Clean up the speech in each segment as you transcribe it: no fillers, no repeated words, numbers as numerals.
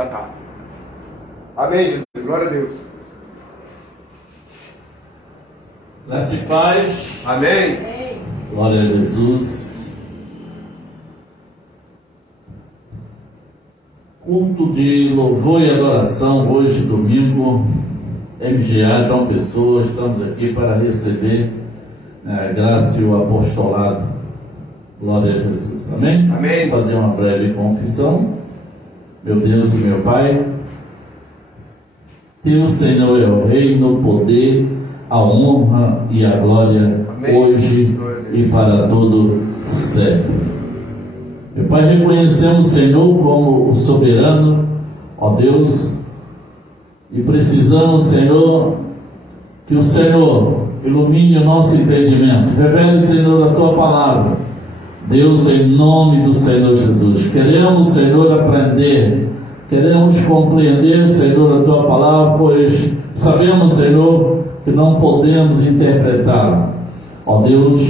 Já está. Amém, Jesus. Glória a Deus. Graça e paz. Amém. Glória a Jesus. Culto de louvor e adoração hoje, domingo, MGA João Pessoa. Estamos aqui para receber a graça e o apostolado. Glória a Jesus. Amém? Amém. Vou fazer uma breve confissão. Meu Deus e meu Pai, Teu Senhor é o reino, o poder, a honra e a glória. Amém. Hoje e para todo sempre. Meu Pai, reconhecemos o Senhor como o soberano, ó Deus, e precisamos, Senhor, que o Senhor ilumine o nosso entendimento, revele, Senhor, a Tua palavra. Deus, em nome do Senhor Jesus, queremos, Senhor, aprender, queremos compreender, Senhor, a Tua palavra, pois sabemos, Senhor, que não podemos interpretá-la. Ó Deus,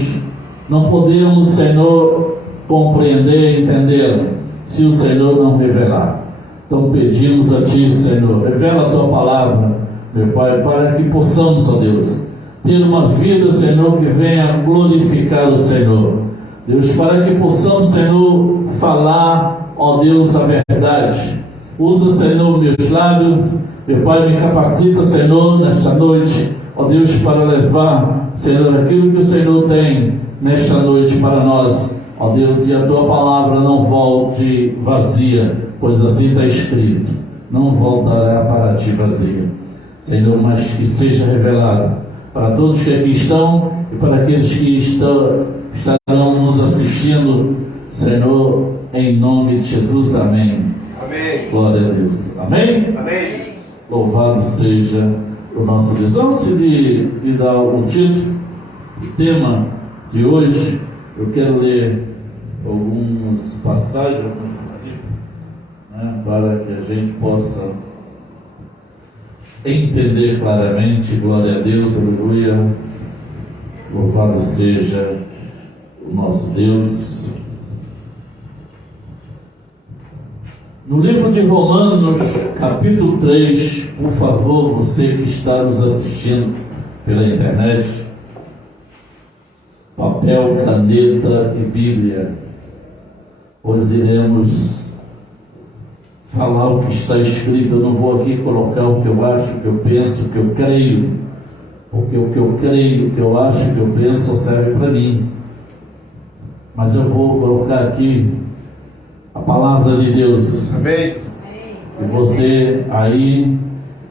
não podemos, Senhor, compreender e entendê-la, se o Senhor não revelar. Então pedimos a Ti, Senhor, revela a Tua palavra, meu Pai, para que possamos, ó Deus, ter uma vida, Senhor, que venha glorificar o Senhor. Deus, para que possamos, Senhor, falar, ó Deus, a verdade. Usa, Senhor, meus lábios, meu Pai, me capacita, Senhor, nesta noite, ó Deus, para levar, Senhor, aquilo que o Senhor tem nesta noite para nós, ó Deus, e a Tua palavra não volte vazia, pois assim está escrito, não voltará para Ti vazia, Senhor, mas que seja revelado para todos que aqui estão e para aqueles que estarão nos assistindo, Senhor, em nome de Jesus, amém. Amém. Glória a Deus, amém? Amém. Louvado seja o nosso Deus. Antes de dar o título, o tema de hoje, eu quero ler algumas passagens, alguns versículos, né, para que a gente possa entender claramente. Glória a Deus, aleluia. Louvado seja o nosso Deus. No livro de Romanos, capítulo 3, por favor, você que está nos assistindo pela internet, papel, caneta e Bíblia, pois iremos falar o que está escrito. Eu não vou aqui colocar o que eu acho, o que eu penso, o que eu creio, porque o que eu creio, o que eu acho, o que eu penso só serve para mim. Mas eu vou colocar aqui a palavra de Deus. Amém. E você aí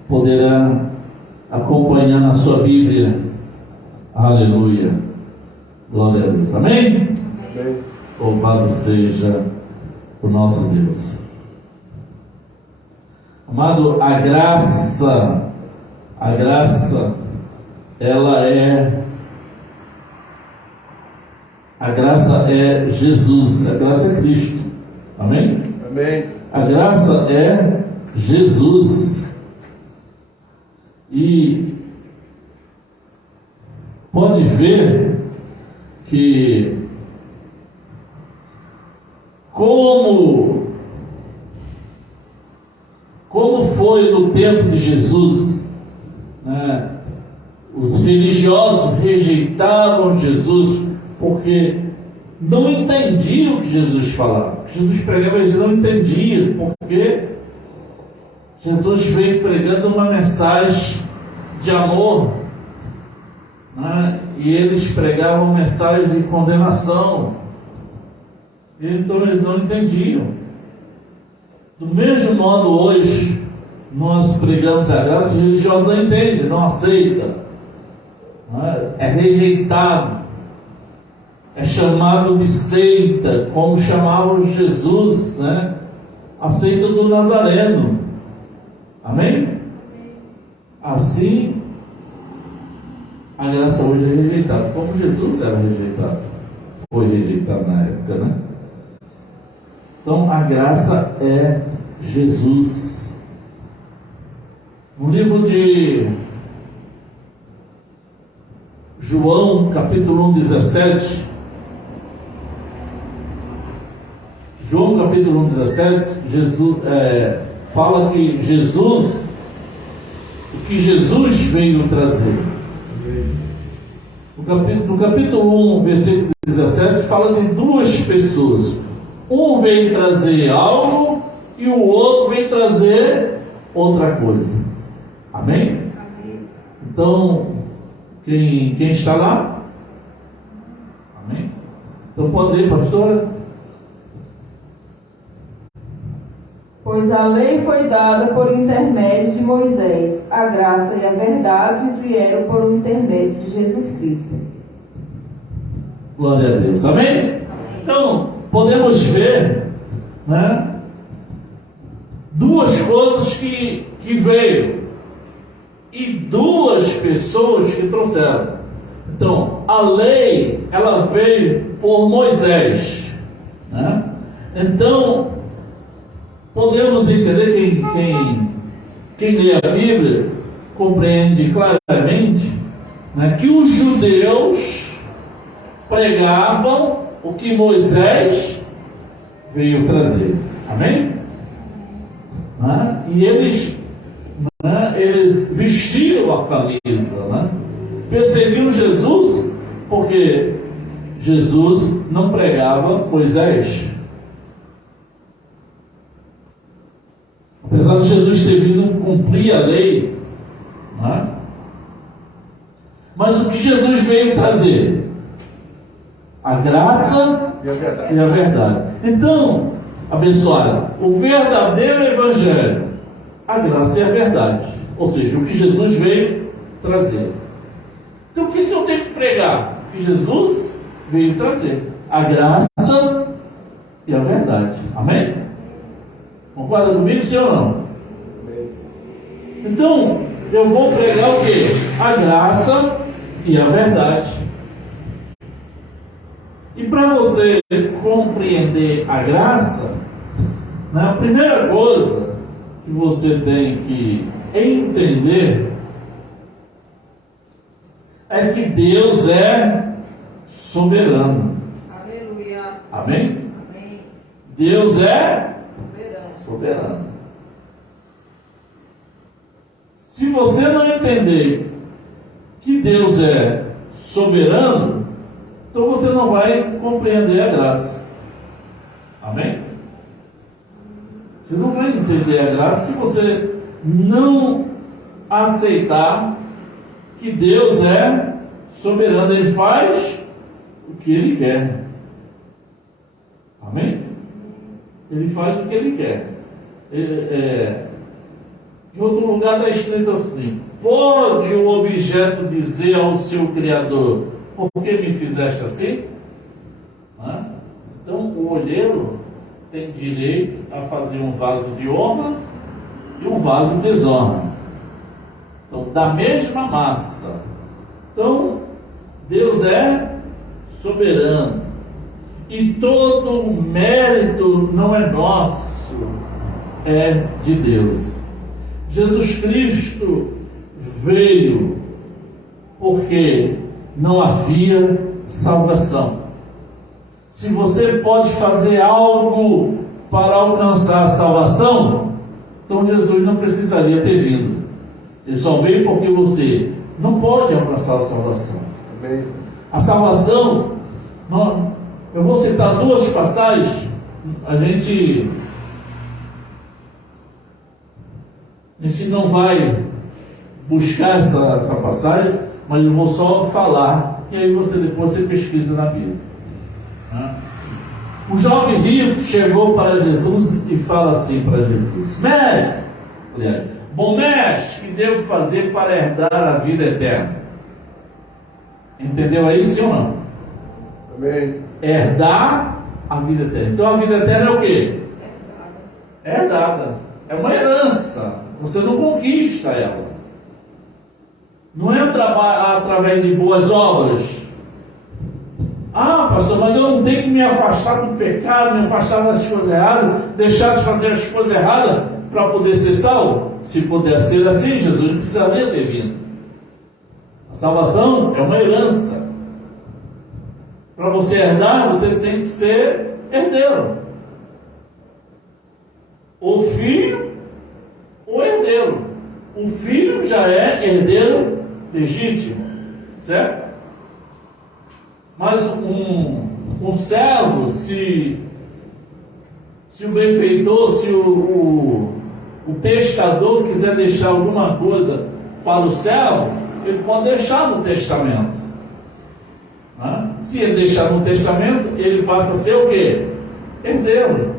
poderá acompanhar na sua Bíblia. Aleluia. Glória a Deus. Amém? Amém. Louvado seja o nosso Deus. Amado, a graça, a graça é Jesus, a graça é Cristo. Amém? Amém. A graça é Jesus. E pode ver que como foi no tempo de Jesus, né? Os religiosos rejeitavam Jesus porque não entendiam o que Jesus falava. Jesus pregava, eles não entendiam, porque Jesus veio pregando uma mensagem de amor, né? E eles pregavam uma mensagem de condenação. Então eles não entendiam. Do mesmo modo, hoje nós pregamos a graça, os religiosos não entendem, não aceitam, né? É rejeitado, é chamado de seita, como chamavam Jesus, né? A seita do Nazareno. Amém? Assim, a graça hoje é rejeitada, como Jesus era rejeitado, foi rejeitado na época, né? Então, a graça é Jesus. No livro de João, capítulo 1, 17, João capítulo 1, 17, fala que Jesus, o que Jesus veio trazer. No capítulo 1, versículo 17, fala de duas pessoas. Um veio trazer algo e o outro veio trazer outra coisa. Amém? Então, quem está lá? Amém? Então pode ler, pastora? Pois a lei foi dada por intermédio de Moisés, a graça e a verdade vieram por intermédio de Jesus Cristo. Glória a Deus. Amém? Então, podemos ver, né, duas coisas que veio e duas pessoas que trouxeram. Então, a lei, ela veio por Moisés, né? Então, podemos entender, quem lê a Bíblia compreende claramente, né, que os judeus pregavam o que Moisés veio trazer. Amém? Né? E eles vestiram a camisa, né? Perseguiram Jesus porque Jesus não pregava Moisés. Apesar de Jesus ter vindo cumprir a lei, né? Mas o que Jesus veio trazer? A graça e a verdade. Então, abençoada, o verdadeiro evangelho, a graça e a verdade. Ou seja, o que Jesus veio trazer. Então, o que eu tenho que pregar? O que Jesus veio trazer. A graça e a verdade. Amém? Concorda comigo, sim ou não? Então, eu vou pregar o quê? A graça e a verdade. E para você compreender a graça, né, a primeira coisa que você tem que entender é que Deus é soberano. Aleluia. Amém? Amém. Deus é soberano. Se você não entender que Deus é soberano, então você não vai compreender a graça. Amém? Você não vai entender a graça se você não aceitar que Deus é soberano. Ele faz o que Ele quer. Amém? Ele faz o que Ele quer. Em outro lugar está escrito assim: pode o objeto dizer ao seu Criador: por que me fizeste assim? Então o olheiro tem direito a fazer um vaso de honra e um vaso de desonra. Então, da mesma massa. Então, Deus é soberano. E todo o mérito não é nosso, é de Deus. Jesus Cristo veio porque não havia salvação. Se você pode fazer algo para alcançar a salvação, então Jesus não precisaria ter vindo. Ele só veio porque você não pode alcançar a salvação. Amém. A salvação, eu vou citar duas passagens. A gente não vai buscar essa passagem, mas eu vou só falar, e aí depois você pesquisa na Bíblia. O jovem rico chegou para Jesus e fala assim para Jesus: mestre, bom mestre, que devo fazer para herdar a vida eterna? Entendeu aí, sim ou não? Amém. Herdar a vida eterna. Então a vida eterna é o quê? Herdada. É uma herança. Você não conquista ela. Não é através de boas obras. Ah, pastor, mas eu não tenho que me afastar do pecado, me afastar das coisas erradas, deixar de fazer as coisas erradas para poder ser salvo? Se puder ser assim, Jesus não precisaria ter vindo. A salvação é uma herança. Para você herdar, você tem que ser herdeiro. Ou filho o filho já é herdeiro legítimo, certo? Mas um servo, se o benfeitor, se o testador quiser deixar alguma coisa para o servo, ele pode deixar no testamento. Né? Se ele deixar no testamento, ele passa a ser o quê? Herdeiro.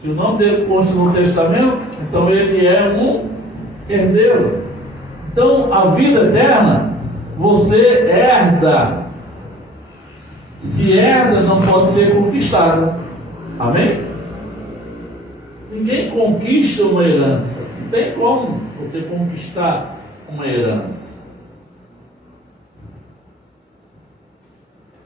Se o nome dele consta no testamento, então ele é um herdeiro. Então, a vida eterna, você herda. Se herda, não pode ser conquistada. Amém? Ninguém conquista uma herança. Não tem como você conquistar uma herança.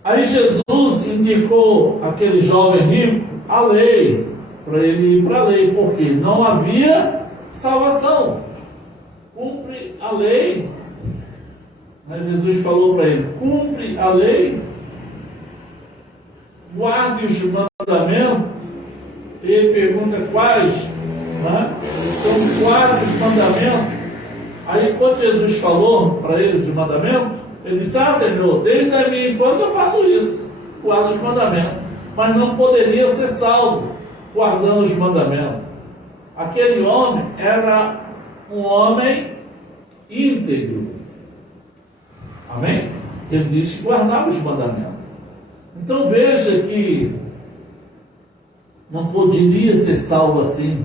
Aí Jesus indicou aquele jovem rico a lei, para ele ir para a lei, porque não havia salvação. Cumpre a lei. Mas Jesus falou para ele: cumpre a lei, guarde os mandamentos. Ele pergunta quais, né? Então guarde os mandamentos. Aí quando Jesus falou para ele os mandamentos, ele disse: ah, Senhor, desde a minha infância eu faço isso, guardo os mandamentos. Mas não poderia ser salvo guardando os mandamentos. Aquele homem era um homem íntegro. Amém? Ele disse que guardava os mandamentos. Então veja que não poderia ser salvo assim.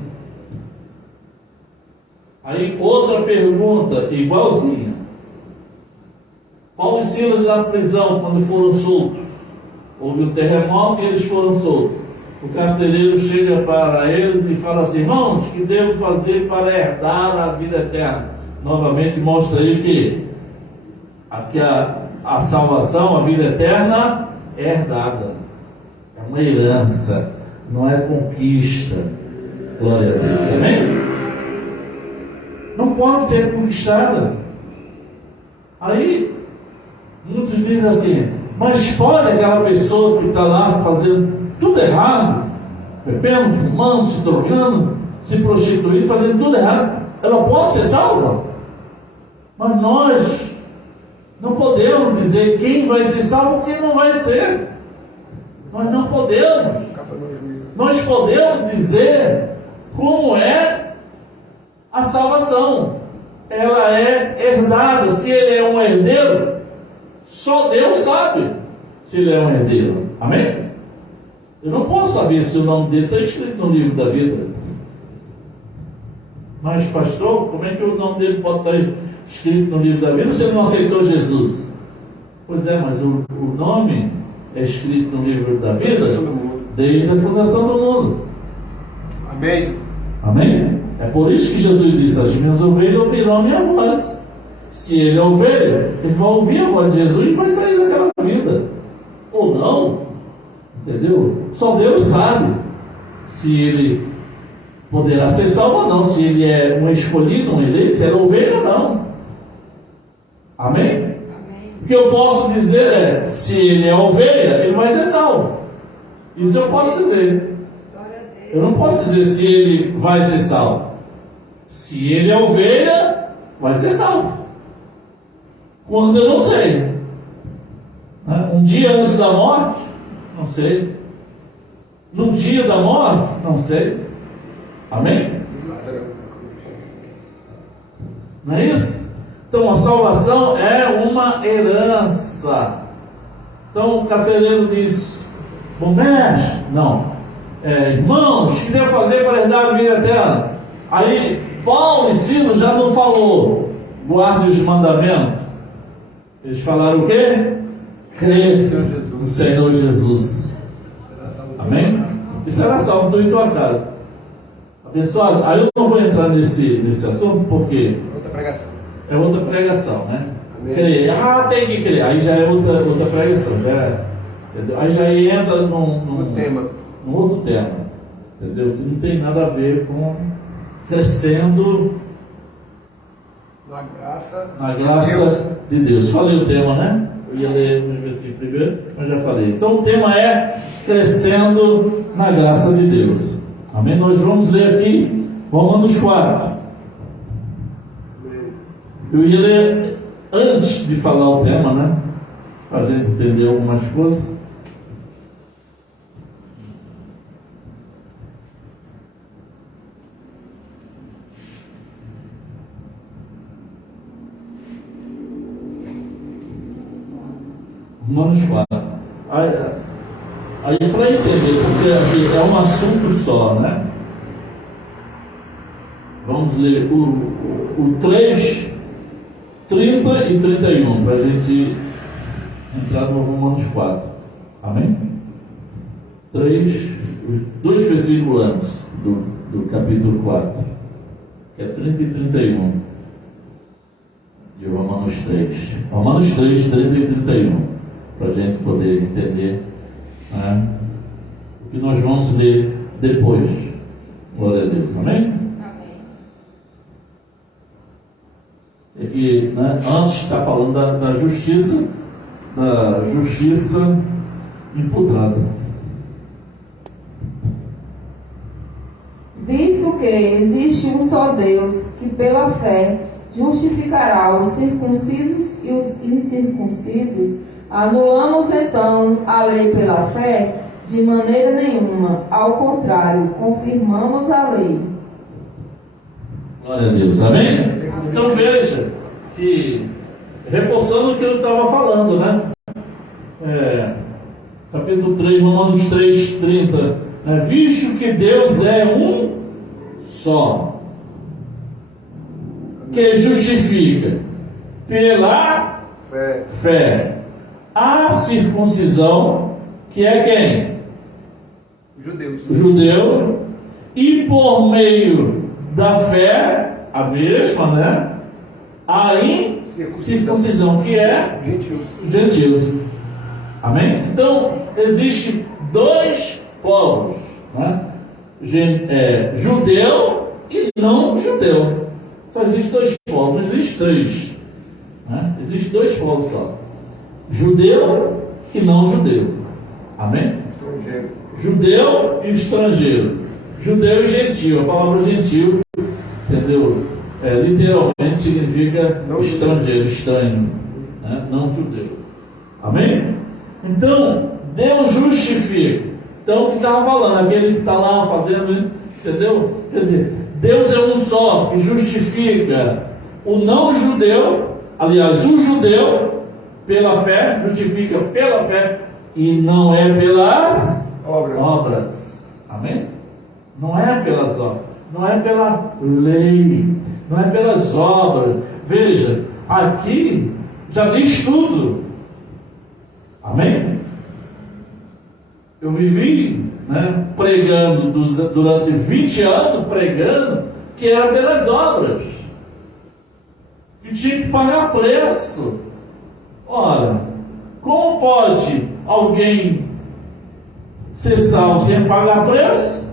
Aí outra pergunta igualzinha. Paulo e Silas na prisão, quando foram soltos, houve um terremoto e eles foram soltos. O carcereiro chega para eles e fala assim: irmãos, o que devo fazer para herdar a vida eterna? Novamente mostra aí que a salvação, a vida eterna é herdada. É uma herança, não é conquista. Glória a Deus. Amém? Não pode ser conquistada. Aí muitos dizem assim: mas pode aquela pessoa que está lá fazendo tudo errado, bebendo, fumando, se drogando, se prostituindo, fazendo tudo errado, ela pode ser salva? Mas nós não podemos dizer quem vai ser salvo e quem não vai ser. Nós não podemos. Nós podemos dizer como é a salvação. Ela é herdada. Se ele é um herdeiro, só Deus sabe se ele é um herdeiro. Amém? Eu não posso saber se o nome dele está escrito no livro da vida. Mas, pastor, como é que o nome dele pode estar escrito no livro da vida se ele não aceitou Jesus? Pois é, mas o nome é escrito no livro da vida desde a fundação do mundo. Amém? Amém? É por isso que Jesus disse: as minhas ovelhas ouvirão a minha voz. Se ele é ovelha, ele vai ouvir a voz de Jesus e vai sair daquela vida. Ou não. Entendeu? Só Deus sabe se ele poderá ser salvo ou não. Se ele é um escolhido, um eleito, se ele é ovelha ou não. Amém? Amém? O que eu posso dizer é: se ele é ovelha, ele vai ser salvo. Isso eu posso dizer. Eu não posso dizer se ele vai ser salvo. Se ele é ovelha, vai ser salvo. Quando eu não sei. Um dia antes da morte, não sei. No dia da morte, não sei. Amém? Não é isso? Então a salvação é uma herança. Então o carcereiro diz: bom mestre, não. Irmãos, o que devo fazer para herdar a vida eterna? Aí Paulo e Silas já não falou: guarde os mandamentos. Eles falaram o quê? Crê no Senhor Jesus. Amém? E será salvo tu e tua casa. Abençoado. Aí eu não vou entrar nesse assunto porque Outra pregação. é outra pregação, né? Amém. Crer. Tem que crer. Aí já é outra pregação. Entendeu? Aí já entra num outro tema. Entendeu? Que não tem nada a ver com crescendo Na graça de Deus. Falei o tema, né? Eu ia ler o versículo primeiro, mas já falei. Então o tema é crescendo na graça de Deus. Amém? Nós vamos ler aqui Romanos 4. Eu ia ler antes de falar o tema, né? Para a gente entender algumas coisas. Romanos 4. Aí para entender, porque aqui é um assunto só, né? Vamos ler o 3, 30 e 31, para a gente entrar no Romanos 4. Amém? 3, 2 versículos antes do capítulo 4, que é 30 e 31 de Romanos 3. Romanos 3, 30 e 31. Para a gente poder entender, né, o que nós vamos ler depois. Glória a Deus, amém? Amém. É que, né, antes está falando da justiça imputada. Visto que existe um só Deus, que pela fé justificará os circuncisos e os incircuncisos, anulamos então a lei pela fé? De maneira nenhuma. Ao contrário, confirmamos a lei. Glória a Deus, amém? Então veja que, reforçando o que eu estava falando, né? Capítulo 3, Romanos 3, 30. Né? Visto que Deus é um só, que justifica pela fé a circuncisão, que é quem? Judeu, e por meio da fé, a mesma, né? A incircuncisão, que é gentios. Amém? Então, existem dois povos, né? Judeu e não judeu. Só existem dois povos, não existem três, né? Existem dois povos só: judeu e não judeu. Amém? Judeu e estrangeiro. Judeu e gentil. A palavra gentil, entendeu? Literalmente significa não estrangeiro, estranho, né? Não judeu. Amém? Então, Deus justifica. Então, o que estava falando, aquele que está lá fazendo, entendeu? Quer dizer, Deus é um só, que justifica o não judeu, aliás, o judeu, pela fé, justifica pela fé, e não é pelas obras. Amém? Não é pelas obras, não é pela lei, não é pelas obras. Veja, aqui já diz tudo. Amém? Eu vivi, né, pregando durante 20 anos, pregando que era pelas obras, que tinha que pagar preço. Ora, como pode alguém ser salvo sem pagar preço?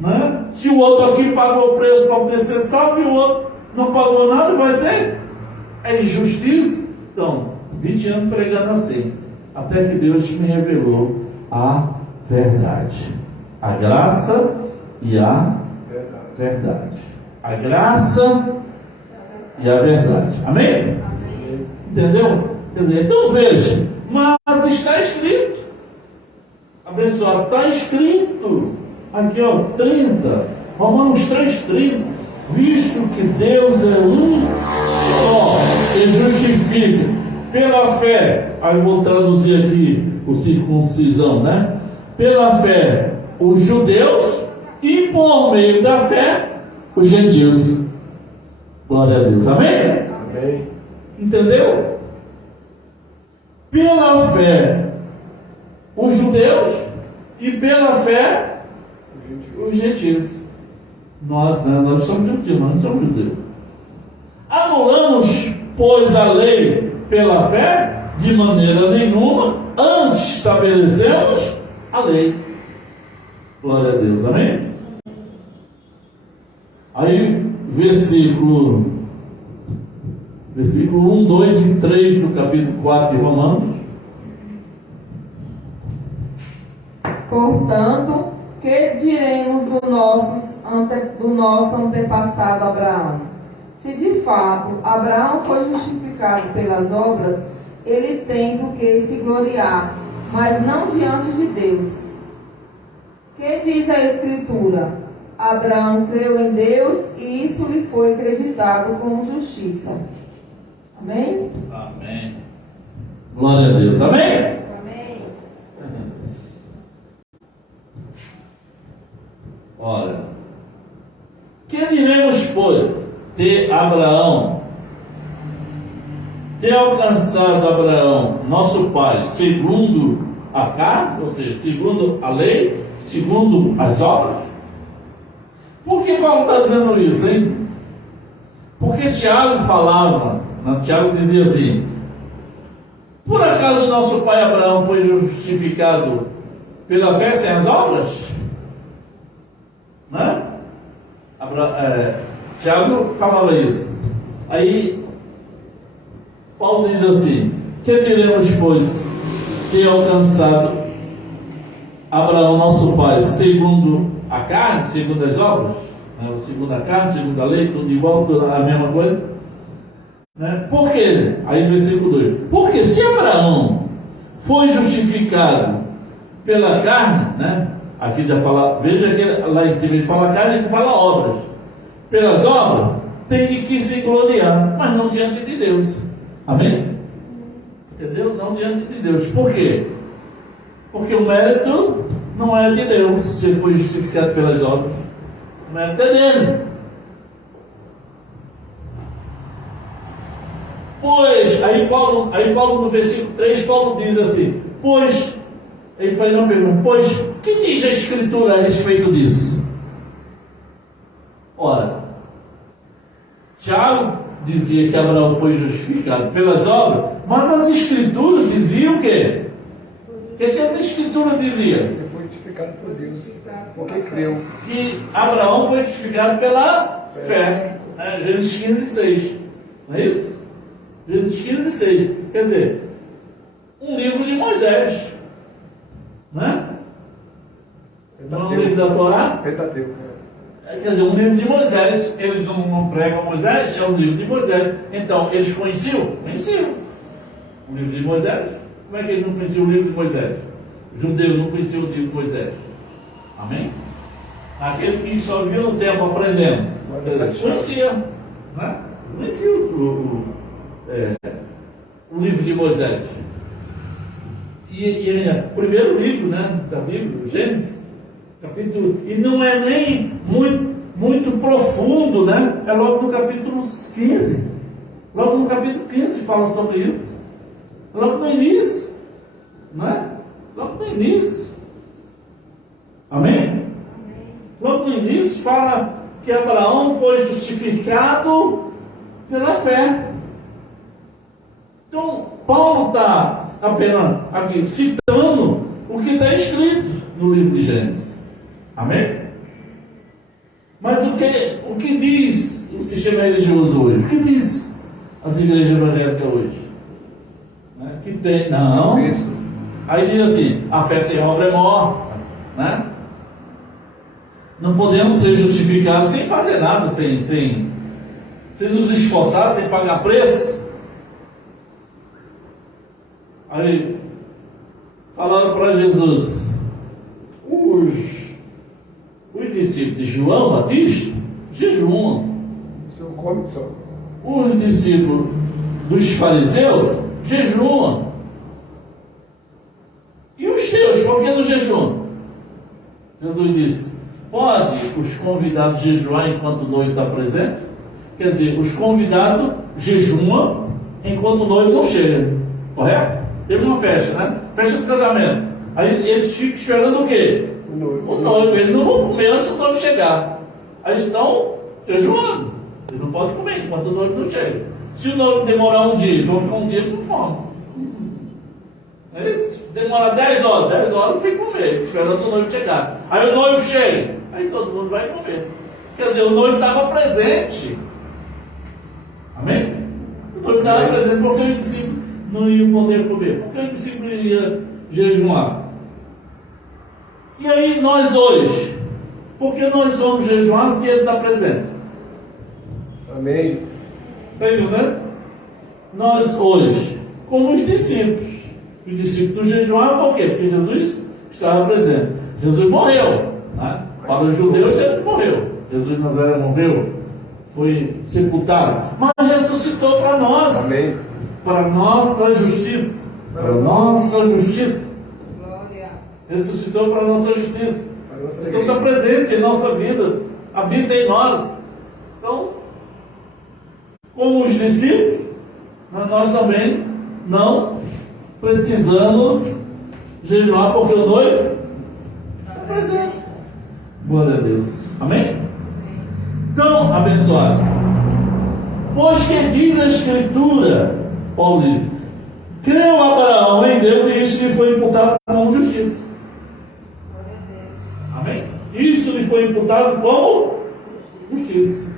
Né? Se o outro aqui pagou o preço para poder ser salvo e o outro não pagou nada, vai ser? É injustiça? Então, 20 anos pregando assim, até que Deus me revelou a verdade, a graça e a verdade. A graça e a verdade. Amém? Entendeu? Quer dizer, então veja, mas está escrito, abençoado, está escrito aqui, ó, 30, Romanos 3:30, visto que Deus é um só, que justifica pela fé. Aí eu vou traduzir aqui o circuncisão, né? Pela fé os judeus e por meio da fé os gentios. Glória a Deus, amém? Amém. Entendeu? Pela fé os judeus e pela fé os gentios. Nós somos gentios, nós não somos judeus. Anulamos, pois, a lei pela fé? De maneira nenhuma. Antes estabelecemos a lei. Glória a Deus, amém? Aí, versículo 1, 2 e 3 do capítulo 4 de Romanos. Portanto, que diremos do nosso antepassado Abraão? Se de fato Abraão foi justificado pelas obras, ele tem do que se gloriar, mas não diante de Deus. Que diz a Escritura? Abraão creu em Deus e isso lhe foi acreditado como justiça. Amém? Amém. Glória a Deus. Amém? Amém. Ora, que diremos, pois, ter alcançado Abraão, nosso pai, segundo a carne, ou seja, segundo a lei, segundo as obras? Por que Paulo está dizendo isso, hein? Porque Tiago falava, Tiago dizia assim: por acaso nosso pai Abraão foi justificado pela fé sem as obras? Né? Tiago falava isso. Aí Paulo diz assim: que diremos, pois, ter alcançado Abraão nosso pai segundo a carne, segundo as obras, né? Segundo a carne, segundo a lei, tudo igual, tudo a mesma coisa, né? Por quê? Aí versículo 2: porque se Abraão foi justificado pela carne, né? Aqui já fala, veja que lá em cima ele fala carne, ele fala obras. Pelas obras tem de que se gloriar, mas não diante de Deus. Amém? Entendeu? Não diante de Deus. Por quê? Porque o mérito não é de Deus, se ele foi justificado pelas obras. O mérito é dele. Pois, aí Paulo no versículo 3, Paulo diz assim: pois, ele faz uma pergunta: pois, o que diz a Escritura a respeito disso? Ora, Tiago dizia que Abraão foi justificado pelas obras, mas as Escrituras diziam o quê? O que as Escrituras diziam? Ele foi justificado por Deus, porque creu. Que Abraão foi justificado pela fé. Né? Gênesis 15:6. Não é isso? Gênesis 15:6. Quer dizer, um livro de Moisés. Né? Não é um livro da Torá? Pentateuco. Quer dizer, um livro de Moisés. Eles não pregam Moisés, é um livro de Moisés. Então, eles conheciam? Conheciam o livro de Moisés. Como é que eles não conheciam o livro de Moisés? O judeu não conhecia o livro de Moisés. Amém? Aquele que só viu no tempo aprendendo. Conhecia. Né? Conhecia o livro de Moisés. E o primeiro livro, né, da Bíblia, o Gênesis, capítulo, e não é nem muito profundo, né? É logo no capítulo 15. Logo no capítulo 15 fala sobre isso. Logo no início, né? Logo no início. Amém? Logo no início fala que Abraão foi justificado pela fé. Então, Paulo está apenas aqui citando o que está escrito no livro de Gênesis. Amém? Mas o que diz o sistema religioso hoje? O que diz as igrejas evangélicas hoje? Né? Que tem, não. Aí diz assim: a fé sem obra é morta. Né? Não podemos ser justificados sem fazer nada, sem nos esforçar, sem pagar preço. Aí falaram para Jesus: os discípulos de João Batista jejuam. Os discípulos dos fariseus jejuam. E os teus, por que não jejuam? Jesus disse: pode os convidados jejuar enquanto o noivo está presente? Quer dizer, os convidados jejuam enquanto o noivo não chega. Correto? Teve uma festa, né? Festa de casamento. Aí eles ficam esperando o quê? O noivo. Eles não vão comer antes do noivo chegar. Aí eles estão jejuando. Eles não podem comer enquanto o noivo não chega. Se o noivo demorar um dia, eles vão ficar um dia com fome. Eles demoram 10 horas sem comer, esperando o noivo chegar. Aí o noivo chega, aí todo mundo vai comer. Quer dizer, o noivo estava presente. Amém? O noivo estava presente, porque os discípulos não iam poder comer, porque os discípulos iam jejuar. E aí nós hoje, por que nós vamos jejuar se ele está presente? Amém. Está entendendo? Nós hoje, como os discípulos jejuavam por quê? Porque Jesus estava presente. Jesus morreu, né? Para os judeus, ele morreu. Jesus de Nazaré morreu, foi sepultado, mas ressuscitou para nós. Amém. Para nossa justiça. Para nossa justiça. Glória. Ressuscitou para nossa justiça. Para nossa Então alegria. está presente em nossa vida, habita em nós. Então, como os discípulos, nós também não precisamos jejuar, porque o noivo está presente. Glória a Deus. Amém? Então, abençoado. Pois que diz a Escritura, Paulo diz, creu Abraão em Deus e isso lhe foi imputado como justiça. Amém? Isso lhe foi imputado como justiça.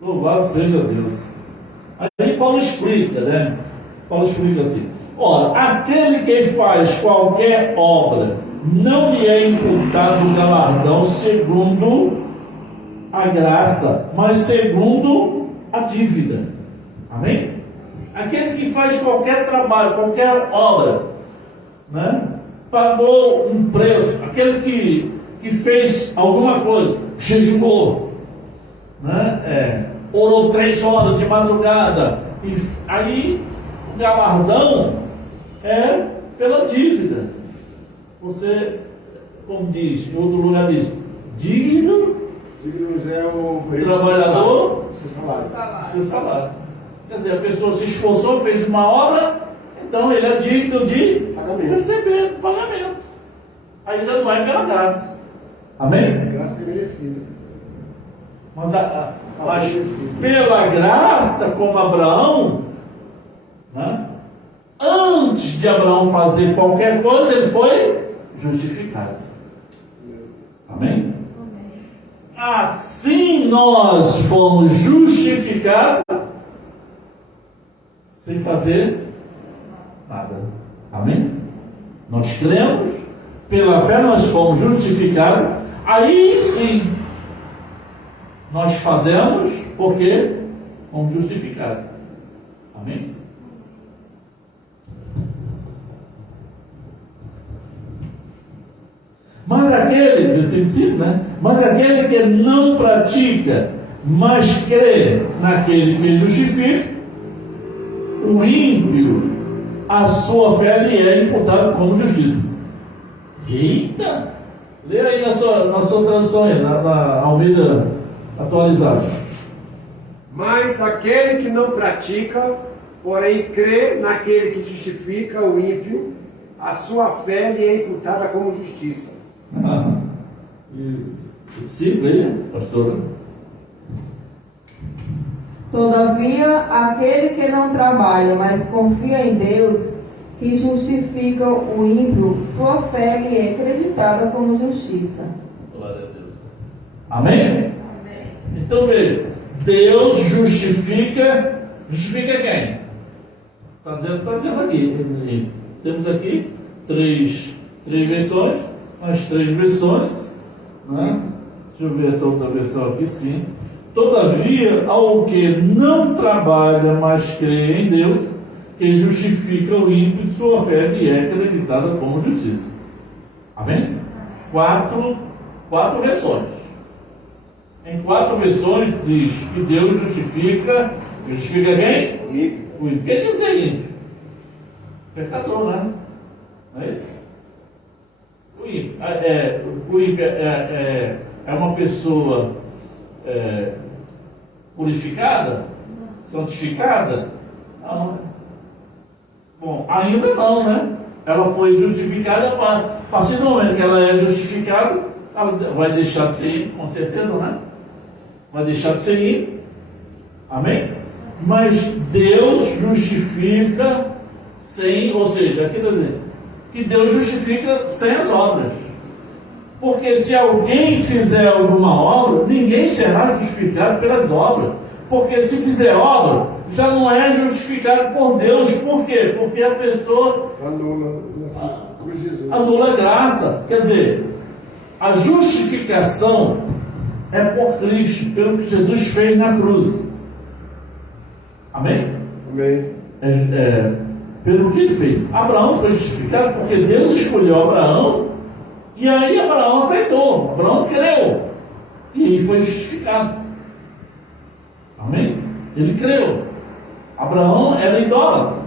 Louvado seja Deus. Aí Paulo explica, né? Paulo explica assim: ora, aquele que faz qualquer obra, não lhe é imputado o galardão segundo a graça, mas segundo a dívida. Amém? Aquele que faz qualquer trabalho, qualquer obra, né? Pagou um preço, aquele que fez alguma coisa, jejuou, né? Orou 3 horas de madrugada, e aí o galardão é pela dívida. Você, como diz, em outro lugar diz, digno Dignos é o trabalhador, seu salário. seu salário. Quer dizer, a pessoa se esforçou, fez uma obra, então ele é digno de Pagamento. receber pagamento. Aí já não é pela graça. Amém? Graça merecida. Mas pela graça, como Abraão, né? Antes de Abraão fazer qualquer coisa, ele foi justificado. Amém? Assim nós fomos justificados sem fazer nada. Amém? Nós cremos, pela fé nós fomos justificados, aí sim nós fazemos porque fomos justificados. Amém? Mas aquele, versículo 5, né? Mas aquele que não pratica, mas crê naquele que justifica, o ímpio, a sua fé lhe é imputada como justiça. Eita! Lê aí na sua tradução aí, na Almeida atualizada. Mas aquele que não pratica, porém crê naquele que justifica o ímpio, a sua fé lhe é imputada como justiça. Sim, leia, pastora. Todavia, aquele que não trabalha, mas confia em Deus, que justifica o ímpio, sua fé lhe é acreditada como justiça. Glória a Deus. Amém? Então veja, Deus justifica quem? Está dizendo aqui. Temos aqui três versões, mais 3 versões, né? Deixa eu ver essa outra versão aqui, sim. Todavia, ao que não trabalha, mas crê em Deus, que justifica o ímpio, sua fé lhe é acreditada como justiça. Amém? 4 versões. Em 4 versões diz que Deus justifica quem? O ímpio. Quem diz aí ímpio? Pecador, né? Não é isso? O ímpio é uma pessoa purificada? Santificada? Não. Bom, ainda não, né? Ela foi justificada, a partir do momento que ela é justificada, ela vai deixar de ser ímpio, com certeza, né? Vai deixar de ser ímpio. Amém? Mas Deus justifica sem, ou seja, aqui está dizendo que Deus justifica sem as obras. Porque se alguém fizer alguma obra, ninguém será justificado pelas obras. Porque se fizer obra, já não é justificado por Deus. Por quê? Porque a pessoa anula a graça. Quer dizer, a justificação é por Cristo, pelo que Jesus fez na cruz. Amém? Amém. Pelo que ele fez. Abraão foi justificado porque Deus escolheu Abraão, e aí Abraão aceitou, Abraão creu, e ele foi justificado. Amém? Ele creu. Abraão era idólatra,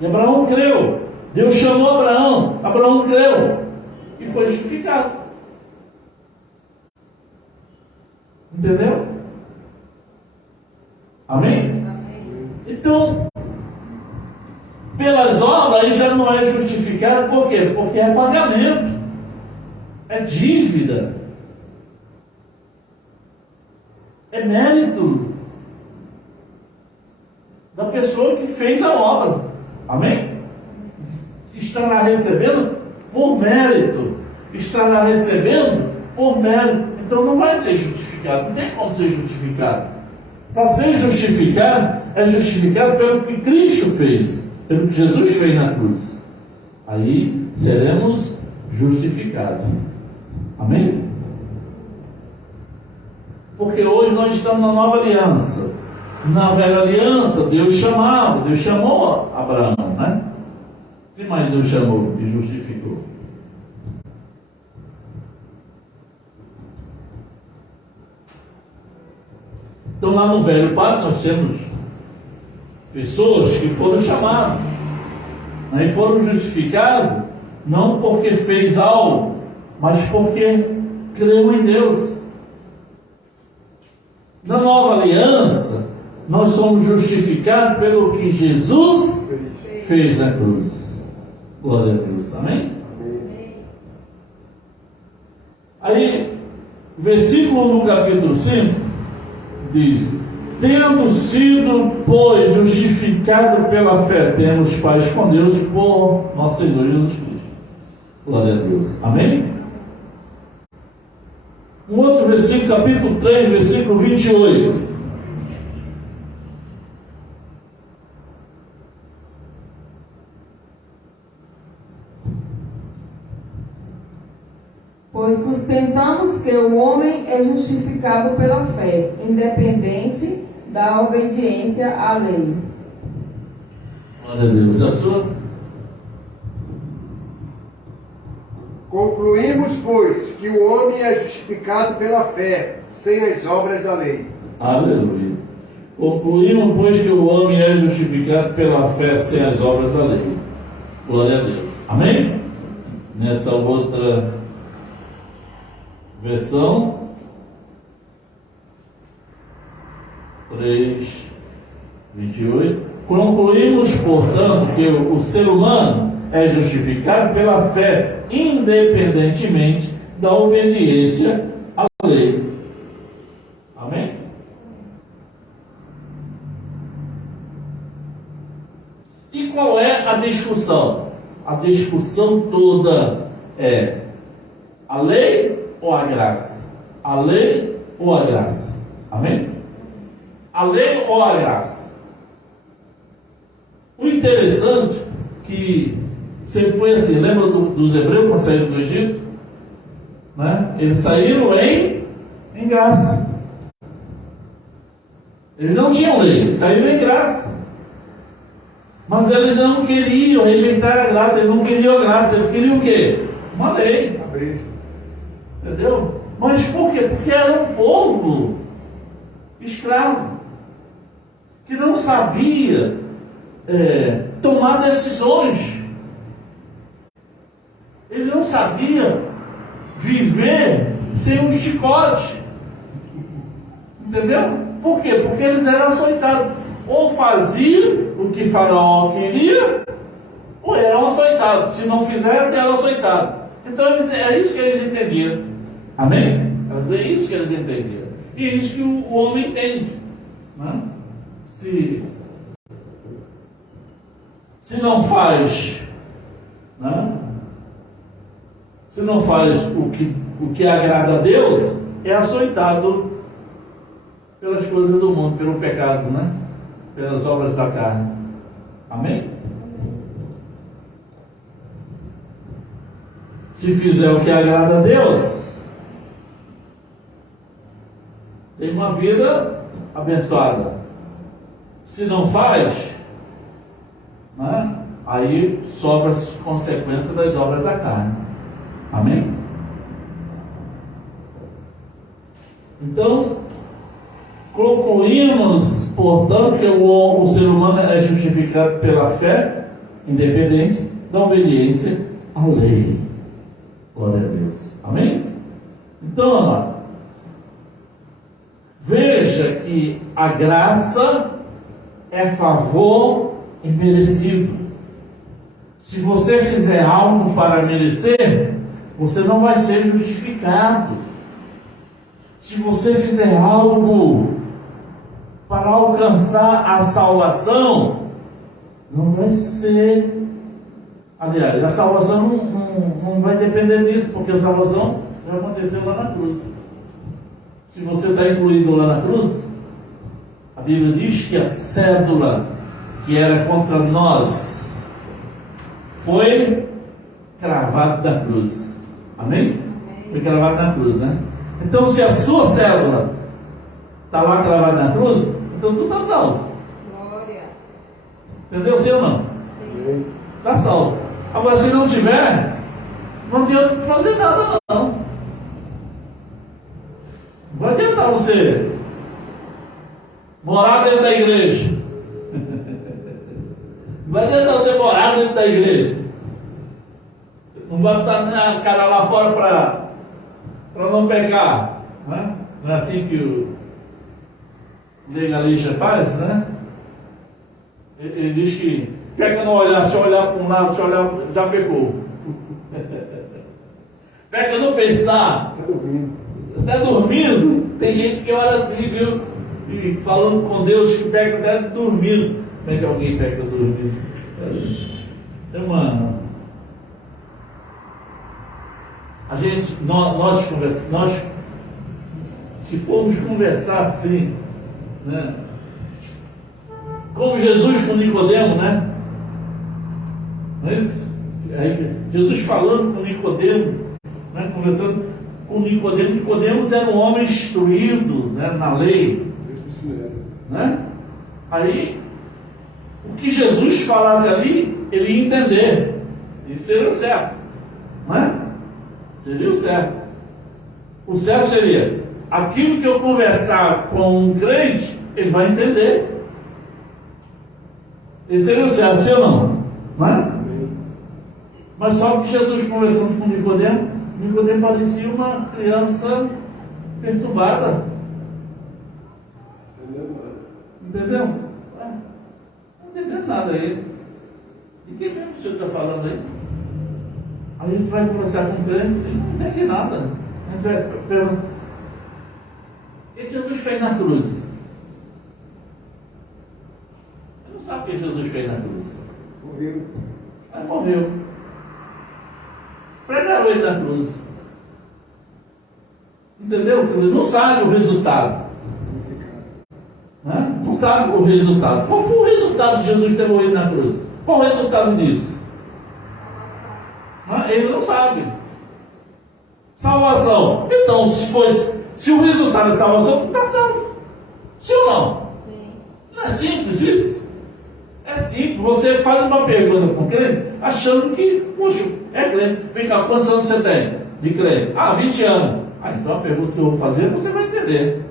e Abraão creu. Deus chamou Abraão, Abraão creu, e foi justificado. Entendeu? Amém? Então, pelas obras aí já não é justificado. Por quê? Porque é pagamento, é dívida, é mérito da pessoa que fez a obra. Amém? Estará recebendo por mérito, estará recebendo por mérito. Então não vai ser justificado, não tem como ser justificado. Para ser justificado, é justificado pelo que Cristo fez, pelo que Jesus fez na cruz. Aí seremos justificados. Amém? Porque hoje nós estamos na nova aliança. Na velha aliança, Deus chamou Abraão, né? O que mais Deus chamou e justificou? Então lá no velho pacto nós temos pessoas que foram chamadas, né, e foram justificados, não porque fez algo, mas porque creu em Deus. Na nova aliança, nós somos justificados pelo que Jesus fez na cruz. Glória a Deus. Amém? Aí, versículo no capítulo 5 diz: tendo sido, pois, justificado pela fé, temos paz com Deus por nosso Senhor Jesus Cristo. Glória a Deus. Amém? Um outro versículo, capítulo 3, versículo 28. Pois sustentamos que o homem é justificado pela fé, independente da obediência à lei. Glória a Deus. A sua? Concluímos, pois, que o homem é justificado pela fé, sem as obras da lei. Aleluia. Concluímos, pois, que o homem é justificado pela fé, sem as obras da lei. Glória a Deus. Amém? Nessa outra versão 3:28, concluímos, portanto, que o ser humano é justificado pela fé, independentemente da obediência à lei. Amém? E qual é a discussão? A discussão toda é a lei ou a graça? A lei ou a graça? Amém? A lei ou a graça? O interessante que sempre foi assim, lembra dos hebreus quando saíram do Egito? Né? Eles saíram em graça. Eles não tinham lei, saíram em graça. Mas eles não queriam rejeitar a graça, eles não queriam a graça, eles queriam o quê? Uma lei. Entendeu? Mas por quê? Porque era um povo escravo, que não sabia tomar decisões. Ele não sabia viver sem um chicote. Entendeu? Por quê? Porque eles eram açoitados. Ou faziam o que Faraó queria, ou eram açoitados. Se não fizesse, eram açoitados. Então é isso que eles entendiam. Amém? É isso que eles entendiam. E é isso que o homem entende. Né? Se não faz, né? Se não faz o que agrada a Deus, é açoitado pelas coisas do mundo, pelo pecado, né? Pelas obras da carne. Amém? Se fizer o que agrada a Deus, tem uma vida abençoada. Se não faz, né, aí sobra as consequências das obras da carne. Amém? Então, concluímos, portanto, que o ser humano é justificado pela fé, independente da obediência à lei. Glória a Deus. Amém? Então, amado, veja que a graça é favor imerecido. Se você fizer algo para merecer, você não vai ser justificado. Se você fizer algo para alcançar a salvação, não vai ser. Aliás, a salvação não vai depender disso, porque a salvação já aconteceu lá na cruz. Se você está incluído lá na cruz, a Bíblia diz que a cédula que era contra nós foi cravada na cruz. Amém? Foi cravada na cruz, né? Então, se a sua cédula está lá cravada na cruz, então tu está salvo. Glória. Entendeu, sim ou não? Amém. Está salvo. Agora, se não tiver, não adianta fazer nada, não. Não vai adiantar você morar dentro da igreja. Não vai adiantar você morar dentro da igreja. Não vai botar a cara lá fora para não pecar. Né? Não é assim que o legalista faz, né? Ele diz que peca não olhar, se olhar para um lado, se olhar, já pecou. Peca não pensar. Até dormindo. Tem gente que olha assim, viu? E falando com Deus que peca até dormindo. Como é que alguém peca dormindo? Irmão, a gente, nós se formos conversar assim, né? Como Jesus com Nicodemo, né? Não é isso? Aí, Jesus falando com Nicodemo, né? Conversando com Nicodemo. Nicodemos era um homem instruído, né? Na lei, né? Aí, o que Jesus falasse ali, ele ia entender. Isso seria o certo, né? Seria o certo. O certo seria aquilo que eu conversar com um crente, ele vai entender. Esse seria o certo, sim ou não? Não é? Mas só que Jesus conversando com Nicodemo parecia uma criança perturbada. Entendeu? Não entendendo nada aí. De que mesmo o senhor está falando aí? Aí a gente vai conversar com o crente e não entende nada. A gente vai perguntar: o que Jesus fez na cruz? Ele não sabe o que Jesus fez na cruz. Morreu. Aí morreu. Pregaram ele na cruz. Entendeu? Quer dizer, não sabe o resultado. Né? Não sabe o resultado. Qual foi o resultado de Jesus ter morrido na cruz? Qual o resultado disso? Ele não sabe. Salvação. Então, se o resultado é salvação, está salvo. Sim ou não? Sim. Não é simples isso? É simples. Você faz uma pergunta para o crente, achando que, poxa, é crente. Vem cá, quantos anos você tem de crente? 20 anos. Então a pergunta que eu vou fazer, você vai entender.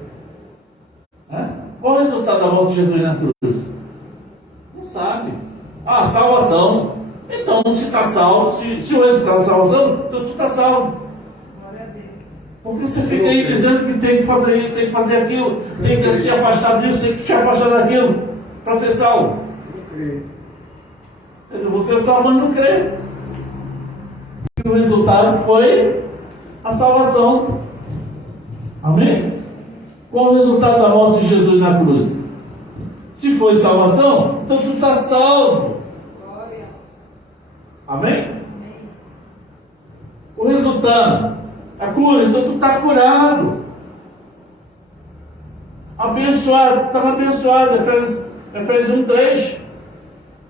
Qual o resultado da morte de Jesus na cruz? Não sabe. Salvação. Então, se está salvo, se o resultado da salvação, então tu está salvo. Glória a Deus. Porque você fica aí dizendo que tem que fazer isso, tem que fazer aquilo, tem que se afastar disso, tem que se afastar daquilo, para ser salvo. Você é salvo, mas não crê. E o resultado foi a salvação. Amém? Qual o resultado da morte de Jesus na cruz? Se foi salvação, então tu está salvo. Glória. Amém? Amém. O resultado é cura, então tu está curado. Abençoado, estava abençoado. Efésios 1:3.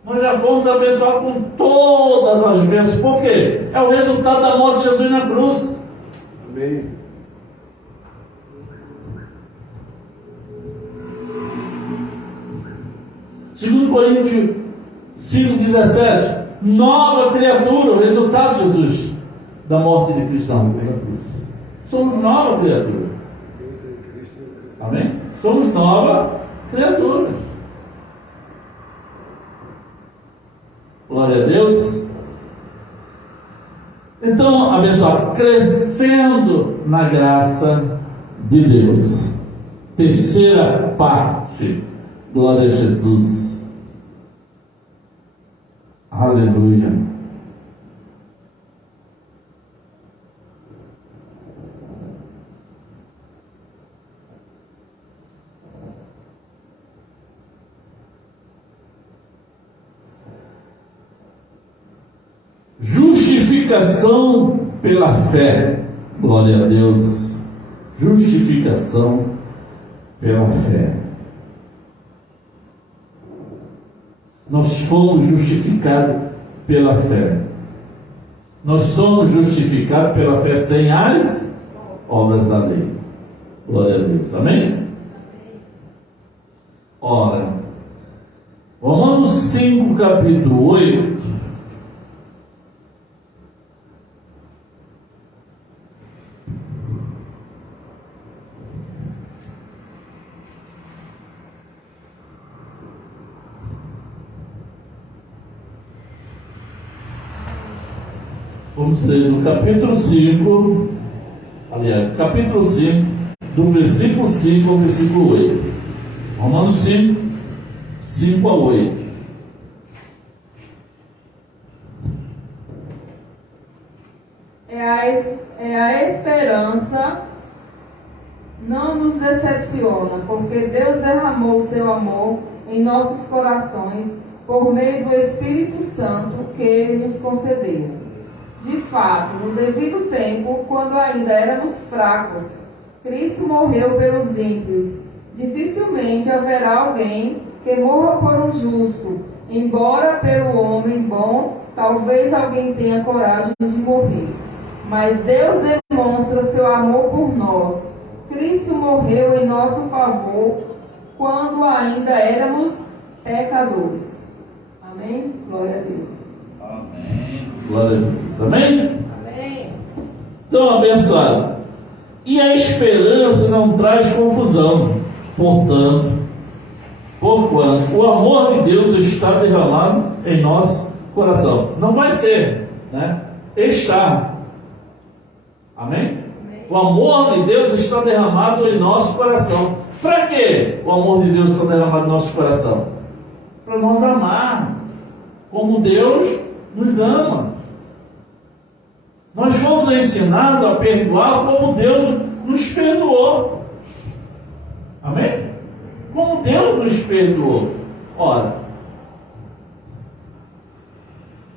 Nós já fomos abençoados com todas as bênçãos. Por quê? É o resultado da morte de Jesus na cruz. Amém. 2 Coríntios 5,17. Nova criatura, o resultado de Jesus, da morte de Cristo na cruz. Somos nova criatura. Amém? Somos nova criatura. Glória a Deus. Então, abençoado, crescendo na graça de Deus. Terceira parte. Glória a Jesus. Aleluia. Justificação pela fé. Glória a Deus. Justificação pela fé. Nós fomos justificados pela fé. Nós somos justificados pela fé sem as obras da lei. Glória a Deus. Amém? Ora, Romanos 5, capítulo 8. Vamos ler no capítulo 5, aliás, capítulo 5, do versículo 5 ao versículo 8. Romanos 5, 5 a 8. A esperança não nos decepciona, porque Deus derramou o seu amor em nossos corações por meio do Espírito Santo que Ele nos concedeu. De fato, no devido tempo, quando ainda éramos fracos, Cristo morreu pelos ímpios. Dificilmente haverá alguém que morra por um justo, embora pelo homem bom, talvez alguém tenha coragem de morrer. Mas Deus demonstra seu amor por nós. Cristo morreu em nosso favor quando ainda éramos pecadores. Amém? Glória a Deus. Amém. Glória a Jesus. Amém? Amém. Então, abençoado. E a esperança não traz confusão. Portanto, porquanto o amor de Deus está derramado em nosso coração. Não vai ser, né? Está. Amém? Amém. O amor de Deus está derramado em nosso coração. Para quê o amor de Deus está derramado em nosso coração? Para nós amar como Deus nos ama. Nós fomos ensinados a perdoar como Deus nos perdoou. Amém? Como Deus nos perdoou. Ora,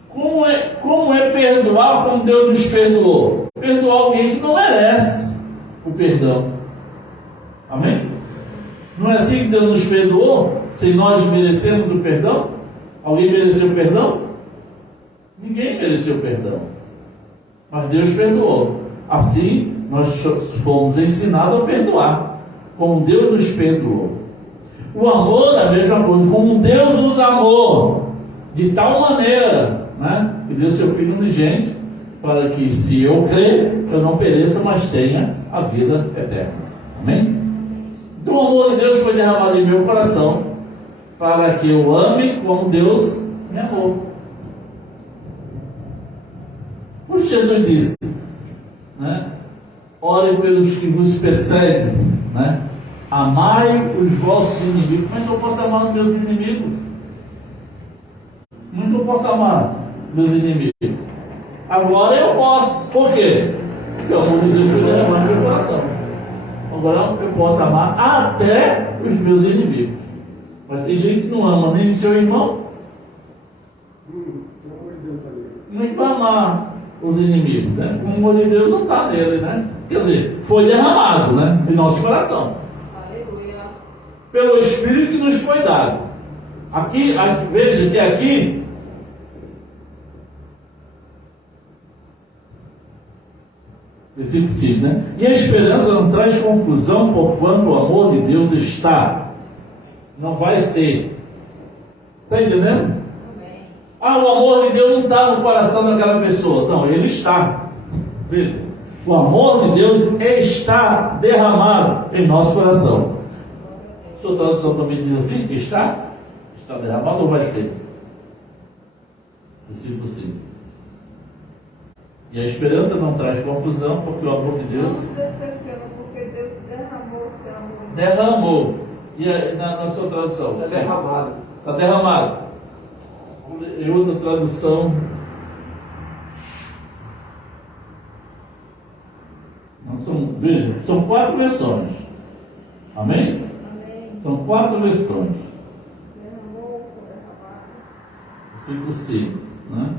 como é perdoar como Deus nos perdoou? Perdoar alguém que não merece o perdão. Amém? Não é assim que Deus nos perdoou? Se nós merecemos o perdão? Alguém mereceu o perdão? Ninguém mereceu perdão. Mas Deus perdoou. Assim, nós fomos ensinados a perdoar, como Deus nos perdoou. O amor é a mesma coisa, como Deus nos amou, de tal maneira, né, que deu seu Filho unigênito, para que, se eu crer, eu não pereça, mas tenha a vida eterna. Amém? Então, o amor de Deus foi derramado em meu coração, para que eu ame como Deus me amou. Como Jesus disse, né? Orem pelos que vos perseguem, né? Amai os vossos inimigos. Mas eu posso amar os meus inimigos? Como eu posso amar meus inimigos? Agora eu posso. Por quê? Porque o amor de Deus foi derramado no meu coração. Agora eu posso amar até os meus inimigos. Mas tem gente que não ama nem o seu irmão, nem para amar os inimigos, né? O amor de Deus não está nele, né? Quer dizer, foi derramado, né, em nosso coração. Aleluia. Pelo Espírito que nos foi dado. Aqui, veja que aqui versículo 5, né? E a esperança não traz confusão, porquanto o amor de Deus está. Não vai ser. Está entendendo? Ah, o amor de Deus não está no coração daquela pessoa. Não, ele está. Veja, o amor de Deus está derramado em nosso coração. Sua tradução também diz assim: está? Está derramado ou vai ser? Versículo 5. E a esperança não traz confusão, porque o amor de Deus... Não se decepciona, porque Deus derramou o seu amor. Derramou. E na sua tradução? Está derramado. Está derramado. Em outra tradução... Veja, são 4 versões. Amém? Amém. São 4 versões. Derramou, derramado. Versículo 5, né?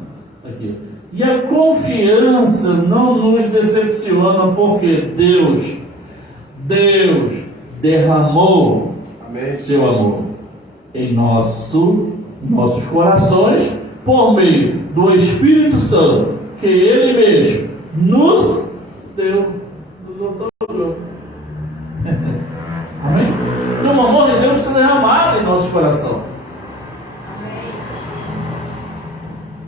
Aqui. E a confiança não nos decepciona, porque Deus derramou Amém. seu amor em nossos corações por meio do Espírito Santo que Ele mesmo nos deu, nos otorgou. Amém? Então o amor de Deus está derramado em nosso coração.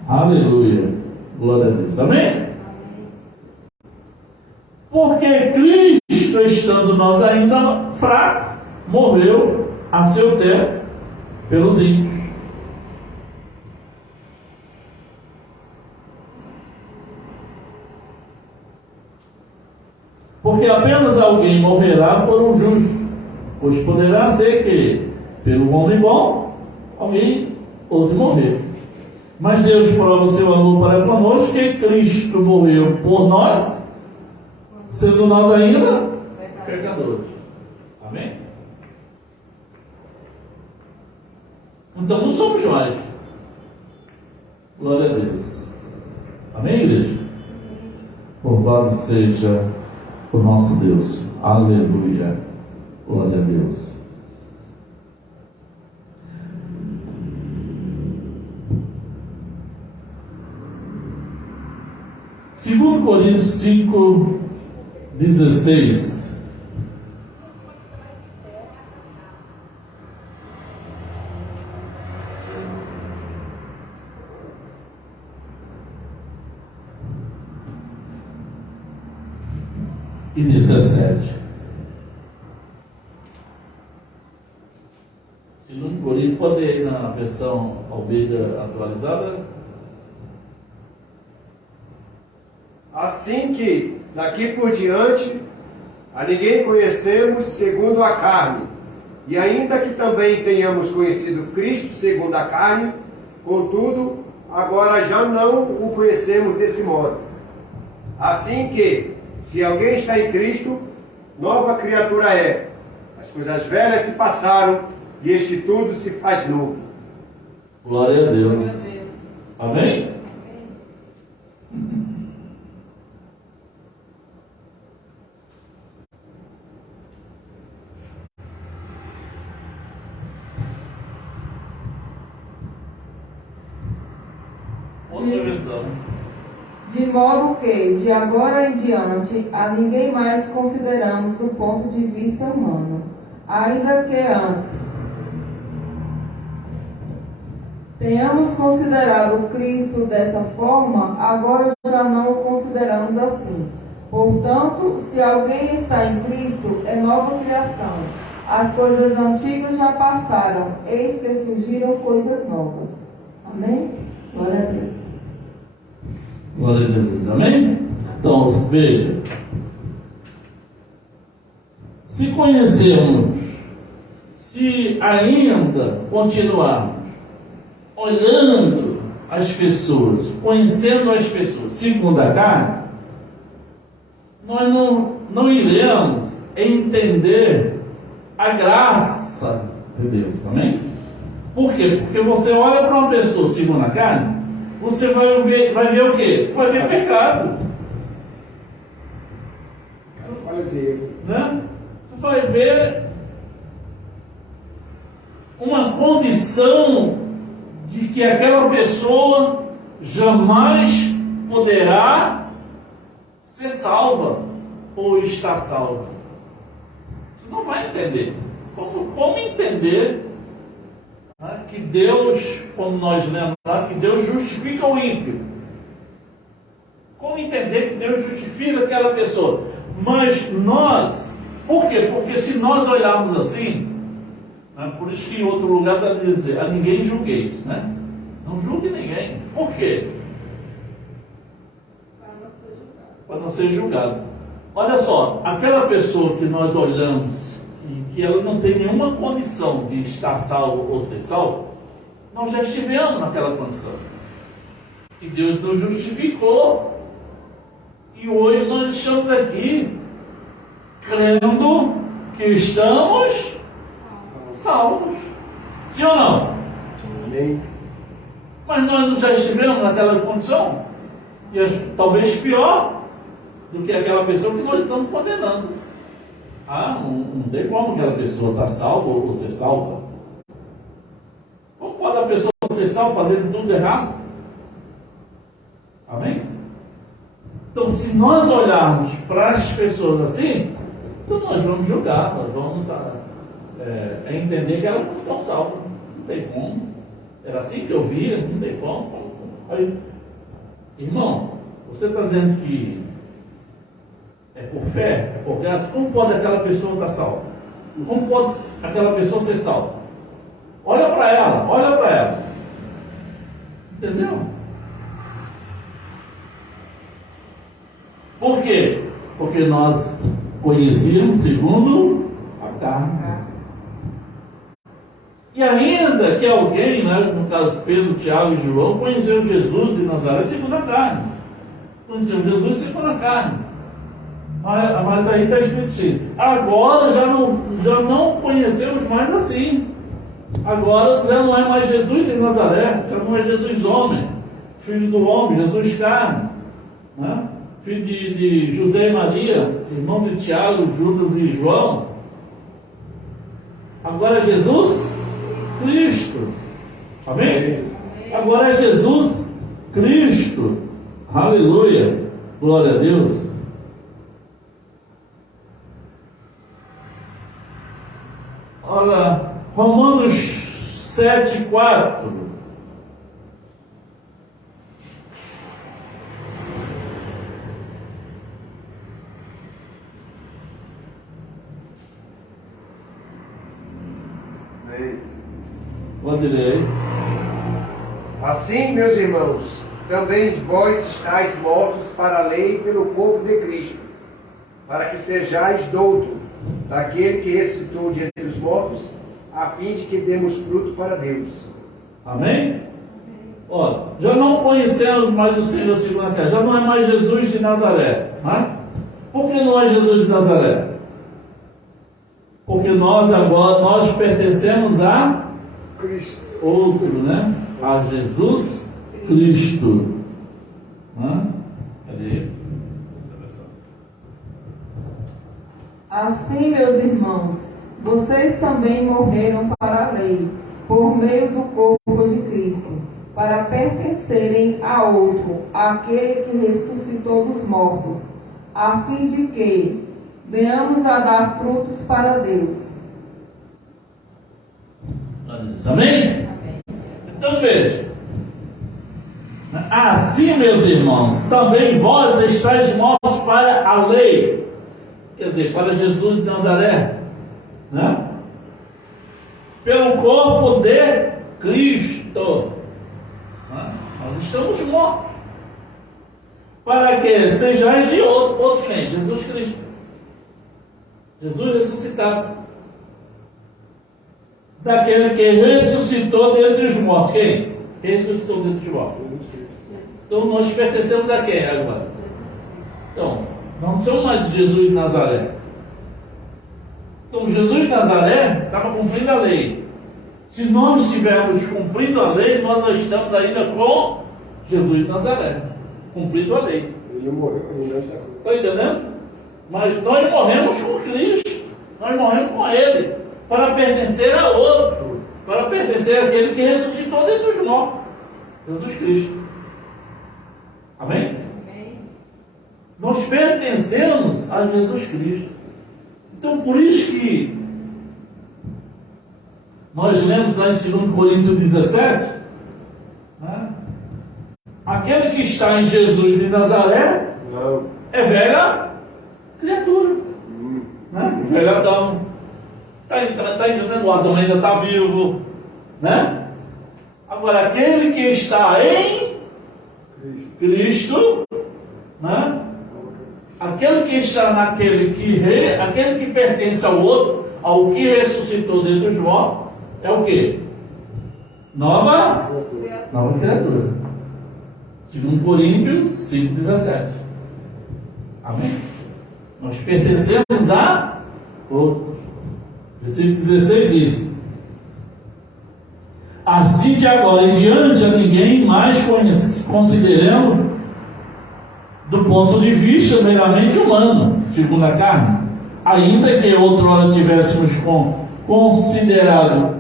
Aleluia. Glória a Deus. Amém? Porque Cristo, estando nós ainda fracos, morreu a seu tempo pelos ímpios. Porque apenas alguém morrerá por um justo, pois poderá ser que, pelo homem bom, alguém ouse morrer. Mas Deus prova o seu amor para conosco, que Cristo morreu por nós, sendo nós ainda pecadores. Amém? Então não somos mais. Glória a Deus. Amém, igreja? Louvado seja o nosso Deus. Aleluia. Glória a Deus. Segundo Coríntios 5, 16. E 17. Segundo Coríntios, pode ir na versão Almeida atualizada. Assim que, daqui por diante, a ninguém conhecemos segundo a carne, e ainda que também tenhamos conhecido Cristo segundo a carne, contudo, agora já não o conhecemos desse modo. Assim que, se alguém está em Cristo, nova criatura é. As coisas velhas se passaram, e este tudo se faz novo. Glória a Deus. Amém? Outra versão. De modo que, de agora em diante, a ninguém mais consideramos do ponto de vista humano, ainda que antes tenhamos considerado Cristo dessa forma, agora já não o consideramos assim. Portanto, se alguém está em Cristo, é nova criação. As coisas antigas já passaram, eis que surgiram coisas novas. Amém? Glória a Deus. Glória a Jesus. Amém? Então, veja. Se conhecermos, se ainda continuarmos olhando as pessoas, conhecendo as pessoas segundo a carne, nós não iremos entender a graça de Deus. Amém? Por quê? Porque você olha para uma pessoa segundo a carne, você vai ver o quê? Vai ver pecado. Né? Você vai ver uma condição de que aquela pessoa jamais poderá ser salva ou está salva. Você não vai entender. Como entender, né, que Deus, como nós lemos lá, que Deus justifica o ímpio. Como entender que Deus justifica aquela pessoa? Mas nós, por quê? Porque se nós olharmos assim, né, por isso que em outro lugar está dizendo, a ninguém julgueis, né? Não julgue ninguém. Por quê? Para não ser julgado. Olha só, aquela pessoa que nós olhamos e que ela não tem nenhuma condição de estar salvo ou ser salvo, nós já estivemos naquela condição. E Deus nos justificou. E hoje nós estamos aqui crendo que estamos salvos. Sim ou não? Amém. Mas nós já estivemos naquela condição, e talvez pior do que aquela pessoa que nós estamos condenando. Não tem como aquela pessoa estar salva ou ser salva. Como pode a pessoa ser salva fazendo tudo errado? Amém? Então, se nós olharmos para as pessoas assim, então nós vamos julgar, nós vamos entender que elas não estão salvas. Não tem como. Era assim que eu via, não tem como. Aí, irmão, você está dizendo que é por fé, é por graça? Como pode aquela pessoa estar salva? Como pode aquela pessoa ser salva? Olha para ela. Entendeu? Por quê? Porque nós conhecíamos segundo a carne. E ainda que alguém, né, no caso Pedro, Tiago e João, conheceu Jesus de Nazaré segundo a carne. Conheceu Jesus segundo a carne. Mas aí está escrito assim, agora já não conhecemos mais assim. Agora já não é mais Jesus de Nazaré, já não é Jesus homem, filho do homem, Jesus carne, né? Filho de José e Maria, irmão de Tiago, Judas e João. Agora é Jesus Cristo. Amém? Agora é Jesus Cristo. Aleluia. Glória a Deus. Olha, Romanos 7:4. Pode ler aí. Assim, meus irmãos, também vós estáis mortos para a lei pelo corpo de Cristo, para que sejais douto daquele que ressuscitou de entre os mortos, a fim de que demos fruto para Deus. Amém? Ó, já não conhecemos mais o Senhor segundo a carne, já não é mais Jesus de Nazaré, né? Por que não é Jesus de Nazaré? Porque nós pertencemos a Cristo. Outro, né? A Jesus Cristo. Cadê? Assim, meus irmãos, vocês também morreram para a lei, por meio do corpo de Cristo, para pertencerem a outro, aquele que ressuscitou dos mortos, a fim de que venhamos a dar frutos para Deus. Amém? Então veja. Assim, meus irmãos, também vós estáis mortos para a lei. Quer dizer, para Jesus de Nazaré, né? Pelo corpo de Cristo, né? Nós estamos mortos. Para que sejais de outro quem? Jesus Cristo. Jesus ressuscitado. Daquele que ressuscitou dentre os mortos. Quem? Quem ressuscitou dentre os mortos? Então nós pertencemos a quem agora? Então, não somos mais de Jesus de Nazaré. Então Jesus de Nazaré estava cumprindo a lei. Se nós estivermos cumprindo a lei, nós estamos ainda com Jesus de Nazaré, cumprindo a lei. Ele morreu ainda. Está entendendo? Mas nós morremos com Cristo. Nós morremos com Ele, para pertencer a outro, para pertencer àquele que ressuscitou dentre os mortos, Jesus Cristo. Amém? Amém. Nós pertencemos a Jesus Cristo. Então, por isso que Nós lemos lá em 2 Coríntios 17, né? Aquele que está em Jesus de Nazaré é velha criatura, né? Velho Adão. Está entendendo? O Adão ainda está vivo, né? Agora, aquele que está em Cristo, né? Aquele que está naquele aquele que pertence ao outro, ao que ressuscitou dentre os mortos, é o quê? Nova criatura. 2 Coríntios 5,17. Amém? Nós pertencemos a outro. Versículo 16 diz: assim de agora em diante a ninguém mais consideremos do ponto de vista meramente humano, segundo a carne, ainda que outrora tivéssemos considerado,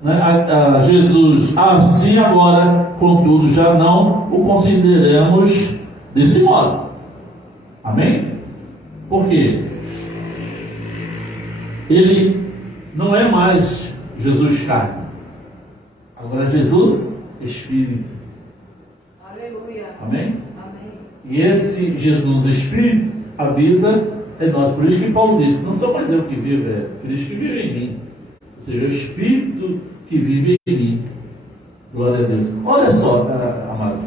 né, a Jesus assim, agora, contudo, já não o consideremos desse modo. Amém? Por quê? Ele não é mais Jesus carne, agora é Jesus Espírito. Aleluia. Amém? Amém. E esse Jesus Espírito habita em nós. Por isso que Paulo disse: não sou mais eu que vivo, é Cristo que vive em mim. Ou seja, o Espírito que vive em mim. Glória a Deus. Olha só, amado.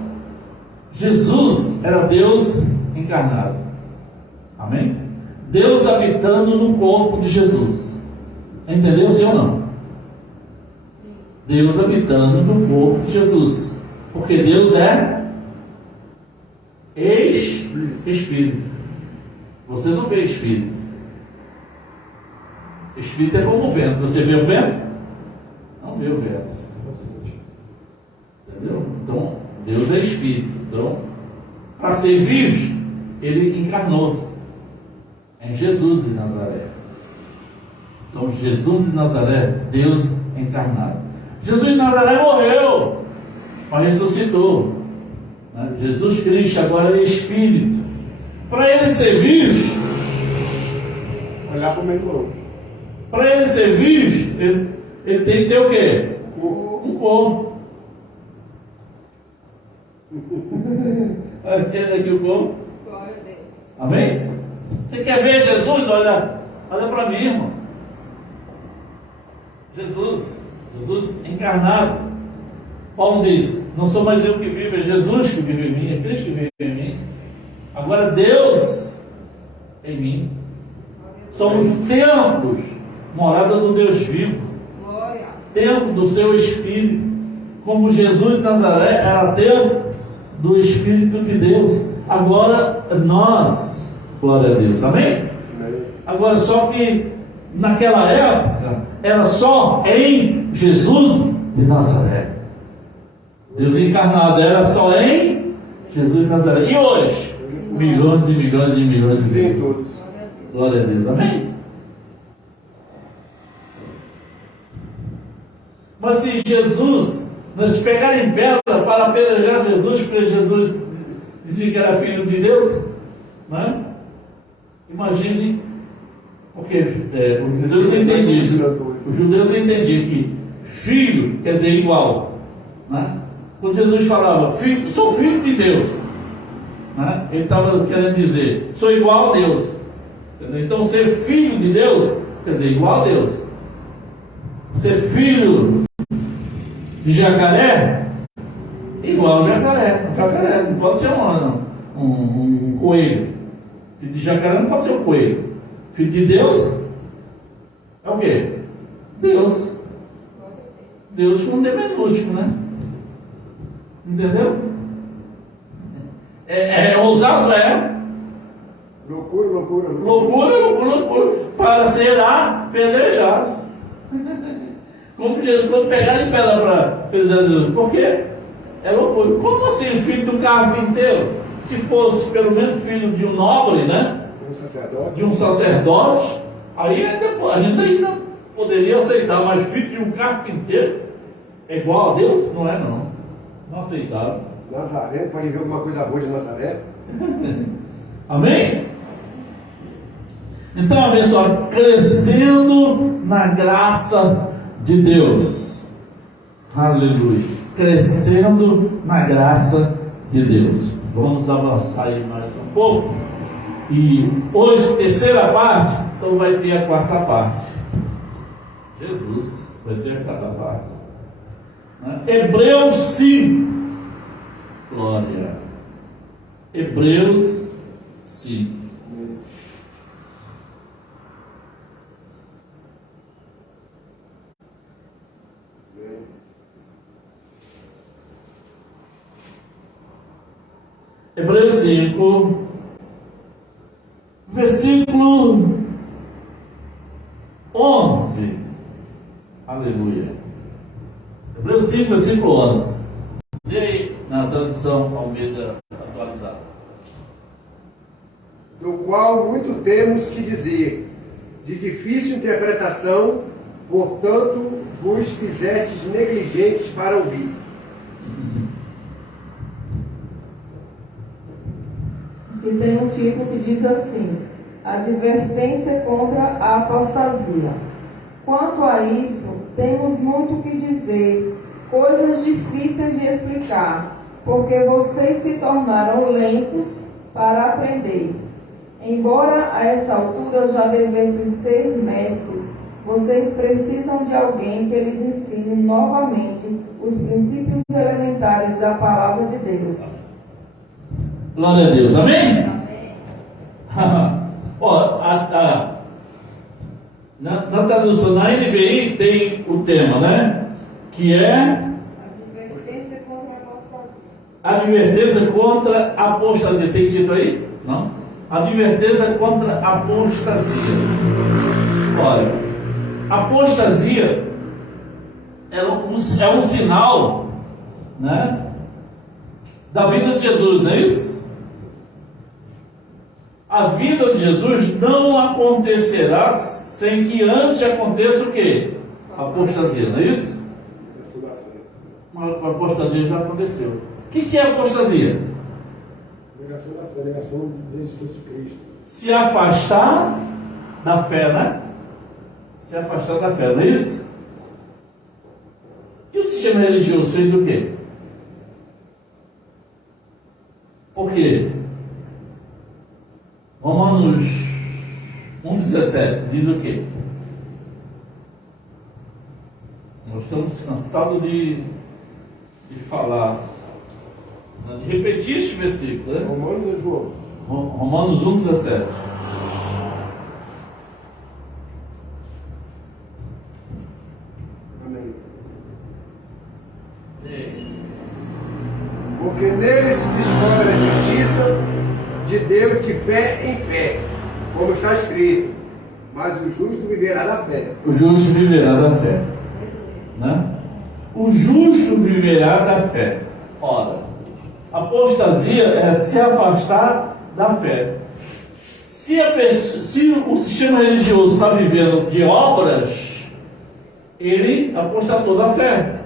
Jesus era Deus encarnado. Amém? Deus habitando no corpo de Jesus. Entendeu, sim ou não? Deus habitando no corpo de Jesus. Porque Deus é Espírito. Você não vê Espírito. Espírito é como o vento. Você vê o vento? Não vê o vento. Entendeu? Então, Deus é Espírito. Então, para servir, Ele encarnou-se em Jesus de Nazaré. Então, Jesus de Nazaré, Deus encarnado. Jesus de Nazaré morreu, mas ressuscitou. Jesus Cristo agora é Espírito. Para Ele servir, olhar para o meio do outro. Para Ele servir, ele tem que ter o quê? Um corpo. Olha aqui o corpo. Glória a Deus. Amém? Você quer ver Jesus? Olha para mim, irmão. Jesus encarnado. Paulo diz: não sou mais eu que vivo, é Jesus que vive em mim, é Cristo que vive em mim. Agora Deus em mim. Somos templos, morada do Deus vivo. Glória. Templo do seu Espírito. Como Jesus de Nazaré era templo do Espírito de Deus. Agora nós, glória a Deus, amém? Agora só que naquela época era só em Jesus de Nazaré. Deus encarnado era só em Jesus de Nazaré. E hoje? Milhões e milhões e milhões de Sim, todos. Glória a Deus, amém? Mas se Jesus, nós pegarem pedra para apedrejar Jesus, porque Jesus dizia que era filho de Deus, né? Imagine, porque os judeus entendiam isso. Os judeus entendiam que filho quer dizer igual, né? Quando Jesus falava, filho, sou filho de Deus, né? Ele estava querendo dizer, sou igual a Deus. Entendeu? Então, ser filho de Deus quer dizer igual a Deus. Ser filho de jacaré, igual a jacaré. Jacaré não pode ser um coelho. Filho de jacaré não pode ser um coelho. Filho de Deus é o quê? Deus. Deus com um D minúsculo, né? Entendeu? É ousado, Loucura, para ser apedrejado. Quando pegarem pedra para apedrejar Jesus, por quê? É loucura. Como assim, filho do carpinteiro? Se fosse pelo menos filho de um nobre, né? De um sacerdote, aí a gente ainda poderia aceitar, mas filho de um carpinteiro é igual a Deus? Não é, não. Não aceitaram. Nazaré, pode ver alguma coisa boa de Nazaré? Amém? Então, abençoado, crescendo na graça de Deus. Aleluia. Crescendo na graça de Deus. Vamos avançar aí mais um pouco. E hoje, terceira parte, então vai ter a quarta parte. Jesus vai ter a quarta parte. Hebreus 5. Glória. Hebreus 5. Hebreus 5, versículo 11. Aleluia. Hebreus 5, versículo 11. Leia na tradução Almeida atualizada. Do qual muito temos que dizer, de difícil interpretação, portanto vos fizestes negligentes para ouvir. E tem um título que diz assim: Advertência contra a apostasia. Quanto a isso, temos muito que dizer, coisas difíceis de explicar, porque vocês se tornaram lentos para aprender. Embora a essa altura já devessem ser mestres, vocês precisam de alguém que lhes ensine novamente os princípios elementares da palavra de Deus. Glória a Deus, amém? Amém. Ó, na tradução, na NVI tem o tema, né? Que é Advertência contra a apostasia. Advertência contra a apostasia. Tem título aí? Não? Advertência contra a apostasia. Olha, apostasia é um sinal, né, da vida de Jesus, não é isso? A vida de Jesus não acontecerá sem que antes aconteça o quê? A apostasia, não é isso? A apostasia já aconteceu. O que é apostasia? Negação da fé, negação de Jesus Cristo. Se afastar da fé, né? Se afastar da fé, não é isso? E o sistema religioso fez o quê? Por quê? Romanos 1,17 diz o quê? Nós estamos cansados de falar, de repetir este versículo, né? Romanos 1,17. Amém. Porque nele se descobre a justiça de Deus de fé em fé, como está escrito, mas o justo viverá da fé. O justo viverá da fé, né? O justo viverá da fé. Ora, apostasia é se afastar da fé. Se o sistema religioso está vivendo de obras, ele apostatou da fé,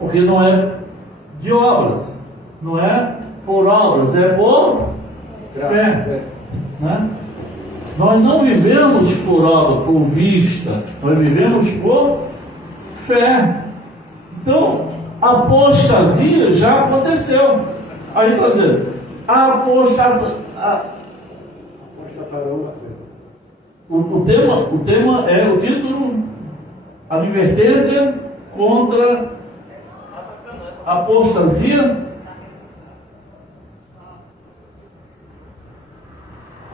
porque não é de obras, não é por obras, é por fé, né? Nós não vivemos por obra, por vista, nós vivemos por fé. Então, a apostasia já aconteceu. Aí está dizendo, o tema é o título, advertência contra a apostasia.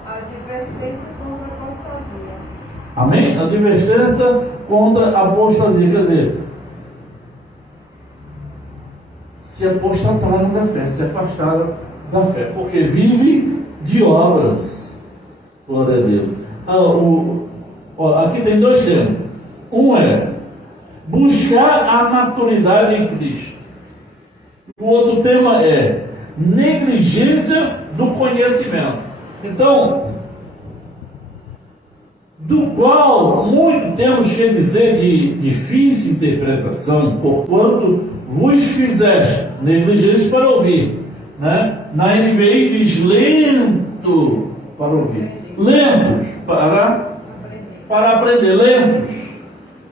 Advertência contra a apostasia. Amém? Advertência contra a apostasia. Quer dizer, se apostataram da fé, se afastaram da fé, porque vive de obras. Glória a Deus. Aqui tem dois temas. Um é buscar a maturidade em Cristo. O outro tema é negligência do conhecimento. Então, do qual muito temos que dizer de difícil interpretação, porquanto vos fizeste negligentes para ouvir, né? Na NVI diz lento para ouvir, lentos para aprender, lentos.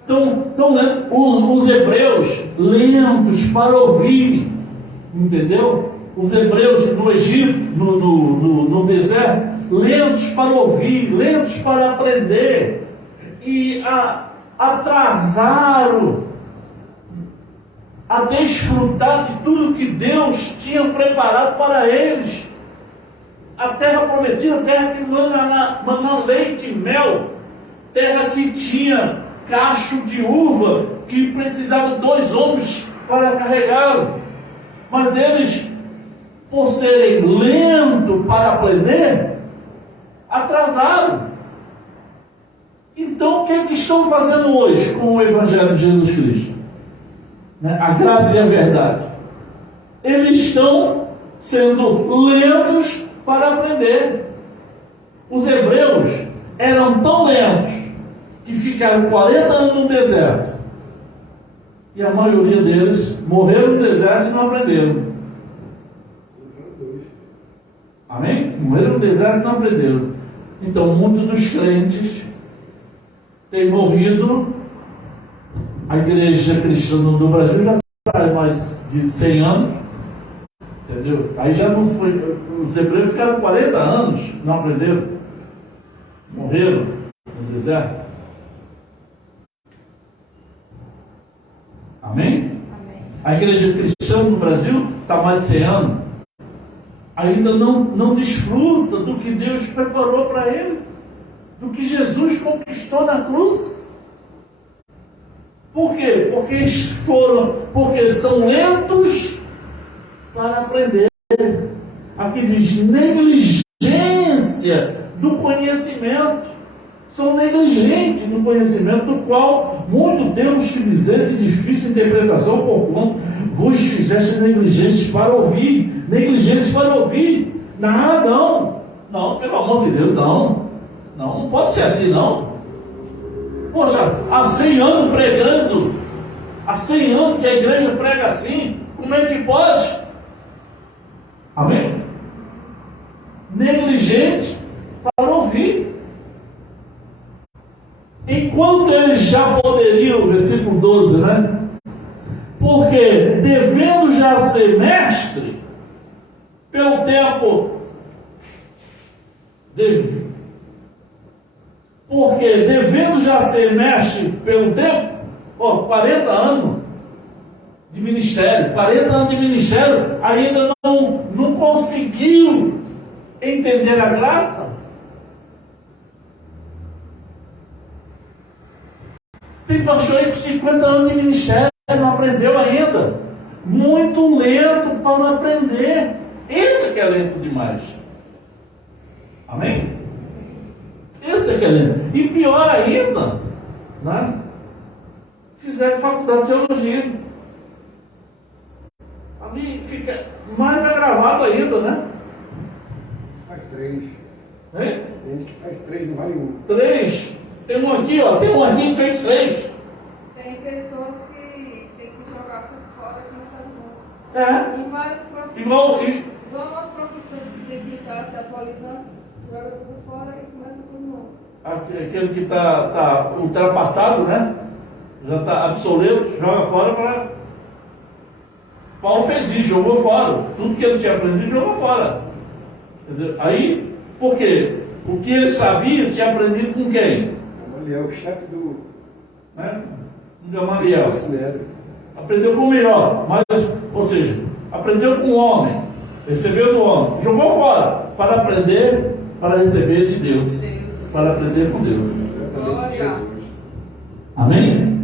Os hebreus lentos para ouvir, entendeu? Os hebreus no Egito, no deserto, lentos para ouvir, lentos para aprender, e atrasaram a desfrutar de tudo que Deus tinha preparado para eles. A terra prometida, a terra que mana leite e mel, terra que tinha cacho de uva, que precisava 2 homens para carregá-lo. Mas eles, por serem lentos para aprender, atrasaram. Então, o que eles estão fazendo hoje com o Evangelho de Jesus Cristo? A graça e a verdade. Eles estão sendo lentos para aprender. Os hebreus eram tão lentos que ficaram 40 anos no deserto. E a maioria deles morreram no deserto e não aprenderam. Amém? Morreram no deserto e não aprenderam. Então, muitos dos crentes têm morrido. A igreja cristã do Brasil já está mais de 100 anos. Entendeu? Aí já não foi. Os hebreus ficaram 40 anos, não aprenderam. Morreram no deserto. Amém? Amém. A igreja cristã no Brasil está mais de 100 anos. Ainda não desfruta do que Deus preparou para eles, do que Jesus conquistou na cruz. Por quê? Porque são lentos para aprender. Aqui diz negligência do conhecimento. São negligentes no conhecimento, do qual muito temos que dizer de difícil interpretação, porquanto vos fizeste negligentes para ouvir. Negligentes para ouvir. Não, pelo amor de Deus, não pode ser assim, não. Poxa, há 100 anos pregando, há 100 anos que a igreja prega assim, como é que pode? Amém? Negligente para ouvir. Enquanto eles já poderiam, versículo 12, né? Porque devendo já ser mestre, pelo tempo, porque devendo já ser mestre pelo tempo, 40 anos de ministério, 40 anos de ministério, ainda não conseguiu entender a graça. Tem pastor aí com 50 anos de ministério, não aprendeu ainda. Muito lento para aprender. Esse que é lento demais. Amém? Esse que é lento. E pior ainda, né? Fizeram faculdade de teologia. Ali fica mais agravado ainda, né? Faz 3. Hein? Tem gente que faz 3, não vale 1. 3. Tem um aqui que fez 3. Tem pessoas que tem que jogar tudo fora e começar de novo. É. Em várias profissões. Igual as profissões que tem que estar se atualizando, joga tudo fora e começa tudo novo. Aquele que está ultrapassado, né? Já está obsoleto, joga fora para. Paulo fez isso, jogou fora. Tudo que ele tinha aprendido, jogou fora. Entendeu? Aí, por quê? O que ele sabia, tinha aprendido com quem? Gamaliel, o chefe do. Né? Gamaliel. Aprendeu com o melhor, ou seja, aprendeu com o homem, recebeu do homem, jogou fora para aprender, para receber de Deus, para aprender com Deus. Amém?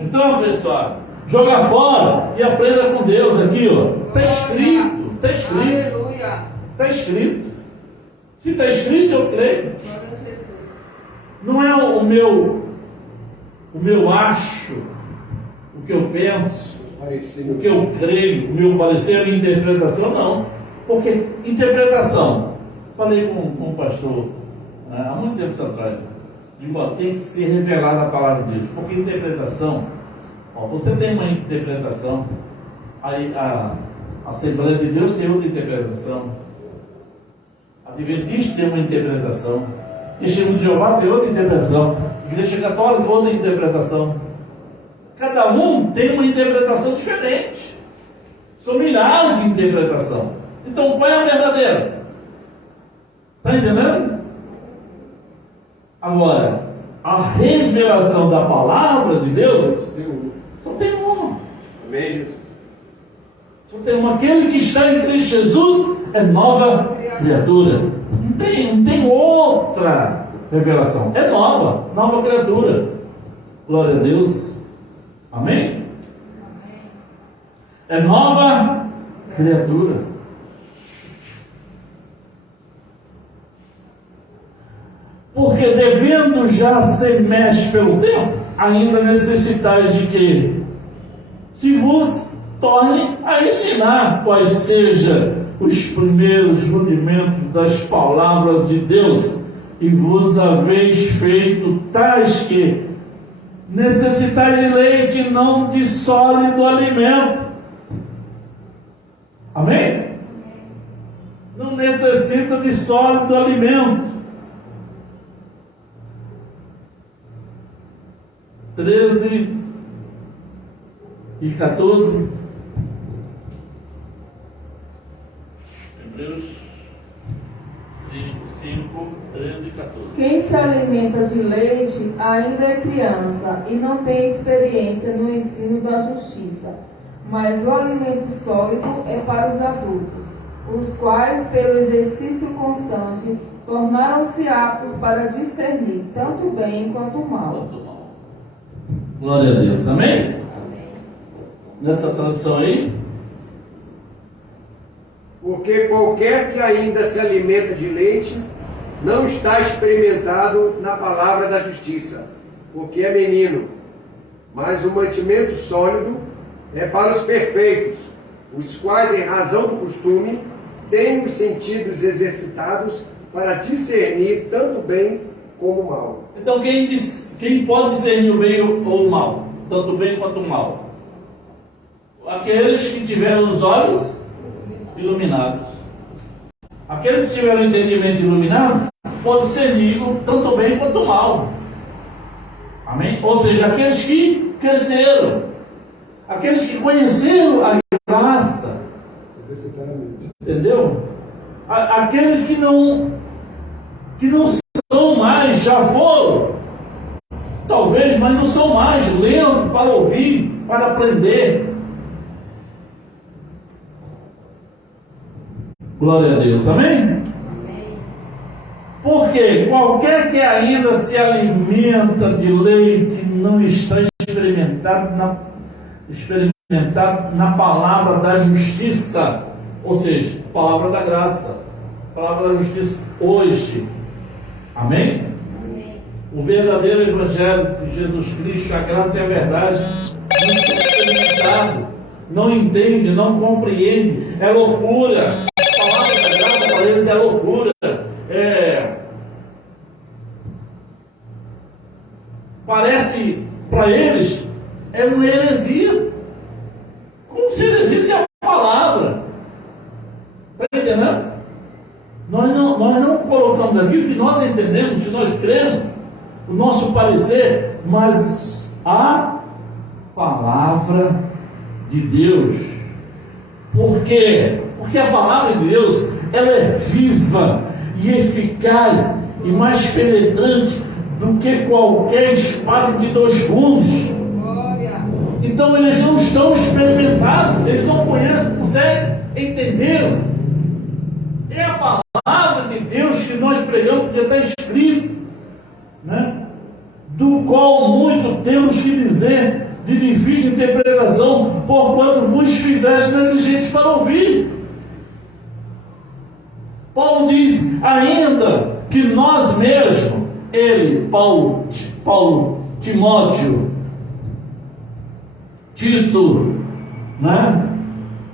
Então, pessoal, joga fora e aprenda com Deus aqui, ó. Está escrito, está escrito. Aleluia. Está escrito. Se está escrito, eu creio. Não é o meu acho, o que eu penso, o que eu creio, o meu parecer, a minha interpretação, não. Porque interpretação, falei com um pastor, né, há muito tempo atrás, digo, tem que ser revelada a palavra de Deus. Porque interpretação, você tem uma interpretação, aí a Assembleia de Deus tem outra interpretação, a Adventista tem uma interpretação, Testemunho de Jeová tem outra interpretação, Igreja Católica outra interpretação. Cada um tem uma interpretação diferente. São milhares de interpretações. Então, qual é a verdadeira? Está entendendo? Agora, a revelação da palavra de Deus só tem uma. Amém. Só tem uma. Aquele que está em Cristo Jesus é nova criatura. Não tem outra revelação. É nova criatura. Glória a Deus. Amém? É nova criatura. Porque devendo já ser mestre pelo tempo, ainda necessitais de que se vos torne a ensinar quais sejam os primeiros rudimentos das palavras de Deus, e vos haveis feito tais que necessitais de leite, não de sólido alimento. Amém? Não necessita de sólido alimento. 13 e 14. Hebreus 5, 13 e 14. Quem se alimenta de leite ainda é criança e não tem experiência no ensino da justiça, mas o alimento sólido é para os adultos, os quais, pelo exercício constante, tornaram-se aptos para discernir tanto o bem quanto o mal. Glória a Deus, amém? Nessa tradução aí. Porque qualquer que ainda se alimenta de leite não está experimentado na palavra da justiça, porque é menino. Mas o mantimento sólido é para os perfeitos, os quais, em razão do costume, têm os sentidos exercitados para discernir tanto o bem como o mal. Então quem pode discernir o bem ou o mal? Tanto o bem quanto o mal? Aqueles que tiveram os olhos iluminados. Aquele que tiver o entendimento iluminado pode discernir tanto o bem quanto o mal. Amém? Ou seja, aqueles que cresceram, aqueles que conheceram a graça, entendeu? Aqueles que não são mais, já foram, talvez, mas não são mais lentos para ouvir, para aprender. Glória a Deus, amém? Porque qualquer que ainda se alimenta de leite não está experimentado na palavra da justiça, ou seja, palavra da graça, palavra da justiça hoje. Amém? O verdadeiro Evangelho de Jesus Cristo, a graça e a verdade, não está experimentado, não entende, não compreende, é loucura. A palavra da graça para eles é loucura. Parece para eles é uma heresia. Como se heresia se é a palavra. Está entendendo? Nós não colocamos aqui o que nós entendemos, se nós cremos, o nosso parecer, mas a palavra de Deus. Por quê? Porque a palavra de Deus, ela é viva e eficaz e mais penetrante do que qualquer espada de 2 gumes. Então eles não estão experimentados, eles não conhecem, não conseguem entender. É a palavra de Deus que nós pregamos, porque está escrito, né? Do qual muito temos que dizer, de difícil interpretação, porquanto vos fizeste negligentes para ouvir. Paulo diz ainda que nós mesmos, ele, Paulo, Timóteo, Tito, né?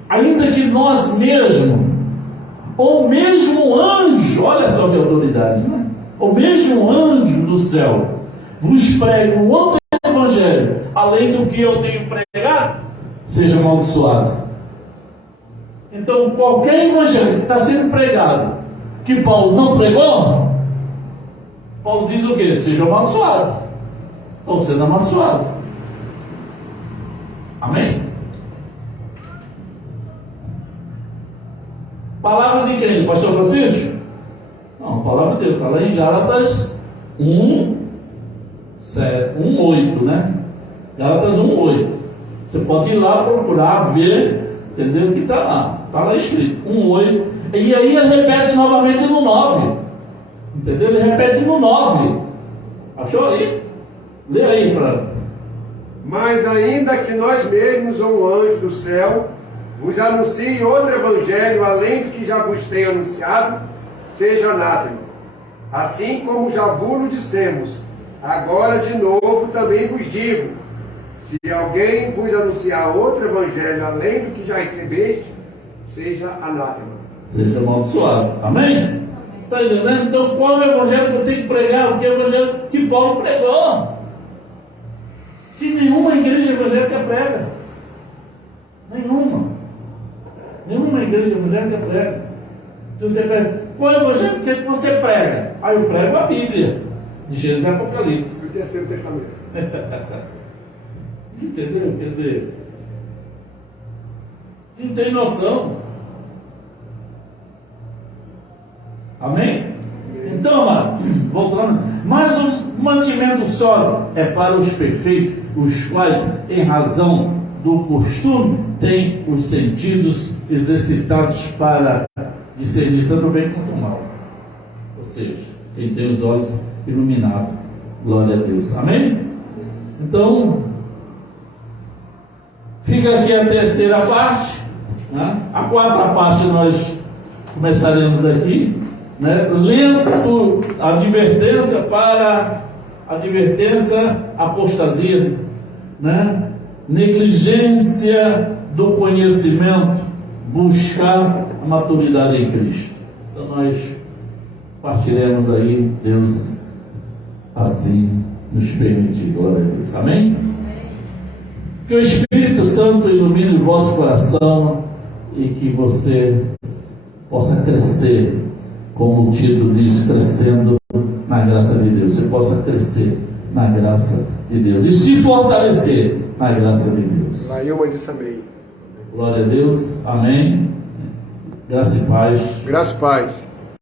Ainda que nós mesmos, ou mesmo anjo, olha só a minha autoridade, né? O mesmo anjo do céu vos prega um outro evangelho, além do que eu tenho pregado, seja amaldiçoado. Então, qualquer evangelho que está sendo pregado, que Paulo não pregou, Paulo diz o quê? Seja amaldiçoado. Estão sendo amaldiçoados. Amém? Palavra de quem? Do pastor Francisco? Não, a palavra de Deus está lá em Gálatas 1:8, né? Gálatas 1:8. Você pode ir lá procurar, ver, entendeu? O que está lá. Está lá escrito, 1:8. E aí ele repete novamente no 9. Entendeu? Ele repete no 9. Achou aí? Lê aí para. Mas ainda que nós mesmos ou um anjo do céu vos anuncie outro evangelho além do que já vos tenho anunciado, seja anátema. Assim como já vos dissemos, agora de novo também vos digo: se alguém vos anunciar outro evangelho além do que já recebeste, seja anátema. Seja amaldiçoado. Amém? Está entendendo? Então qual é o evangelho que eu tenho que pregar? O que é o evangelho que Paulo pregou? Que nenhuma igreja evangélica prega. Nenhuma igreja evangélica prega. Se você pega, qual é o evangelho que você prega? Aí eu prego a Bíblia, de Gênesis e Apocalipse. O Terceiro Testamento. Entendeu? Quer dizer, não tem noção. Amém? Então, amado, voltando, mas o mantimento só é para os perfeitos, os quais, em razão do costume, têm os sentidos exercitados para discernir tanto o bem quanto o mal. Ou seja, quem tem os olhos iluminados. Glória a Deus. Amém? Então, fica aqui a terceira parte, né? A quarta parte nós começaremos daqui, né? Lendo a advertência para apostasia, né? Negligência do conhecimento, buscar a maturidade em Cristo. Então nós partiremos aí, Deus assim nos permitir. Glória a Deus. Amém? Que o Espírito Santo ilumine o vosso coração e que você possa crescer, como o título diz, crescendo na graça de Deus. Você possa crescer na graça de Deus e se fortalecer na graça de Deus. Lailma disse amém. Glória a Deus. Amém. Graça e paz. Graça e paz.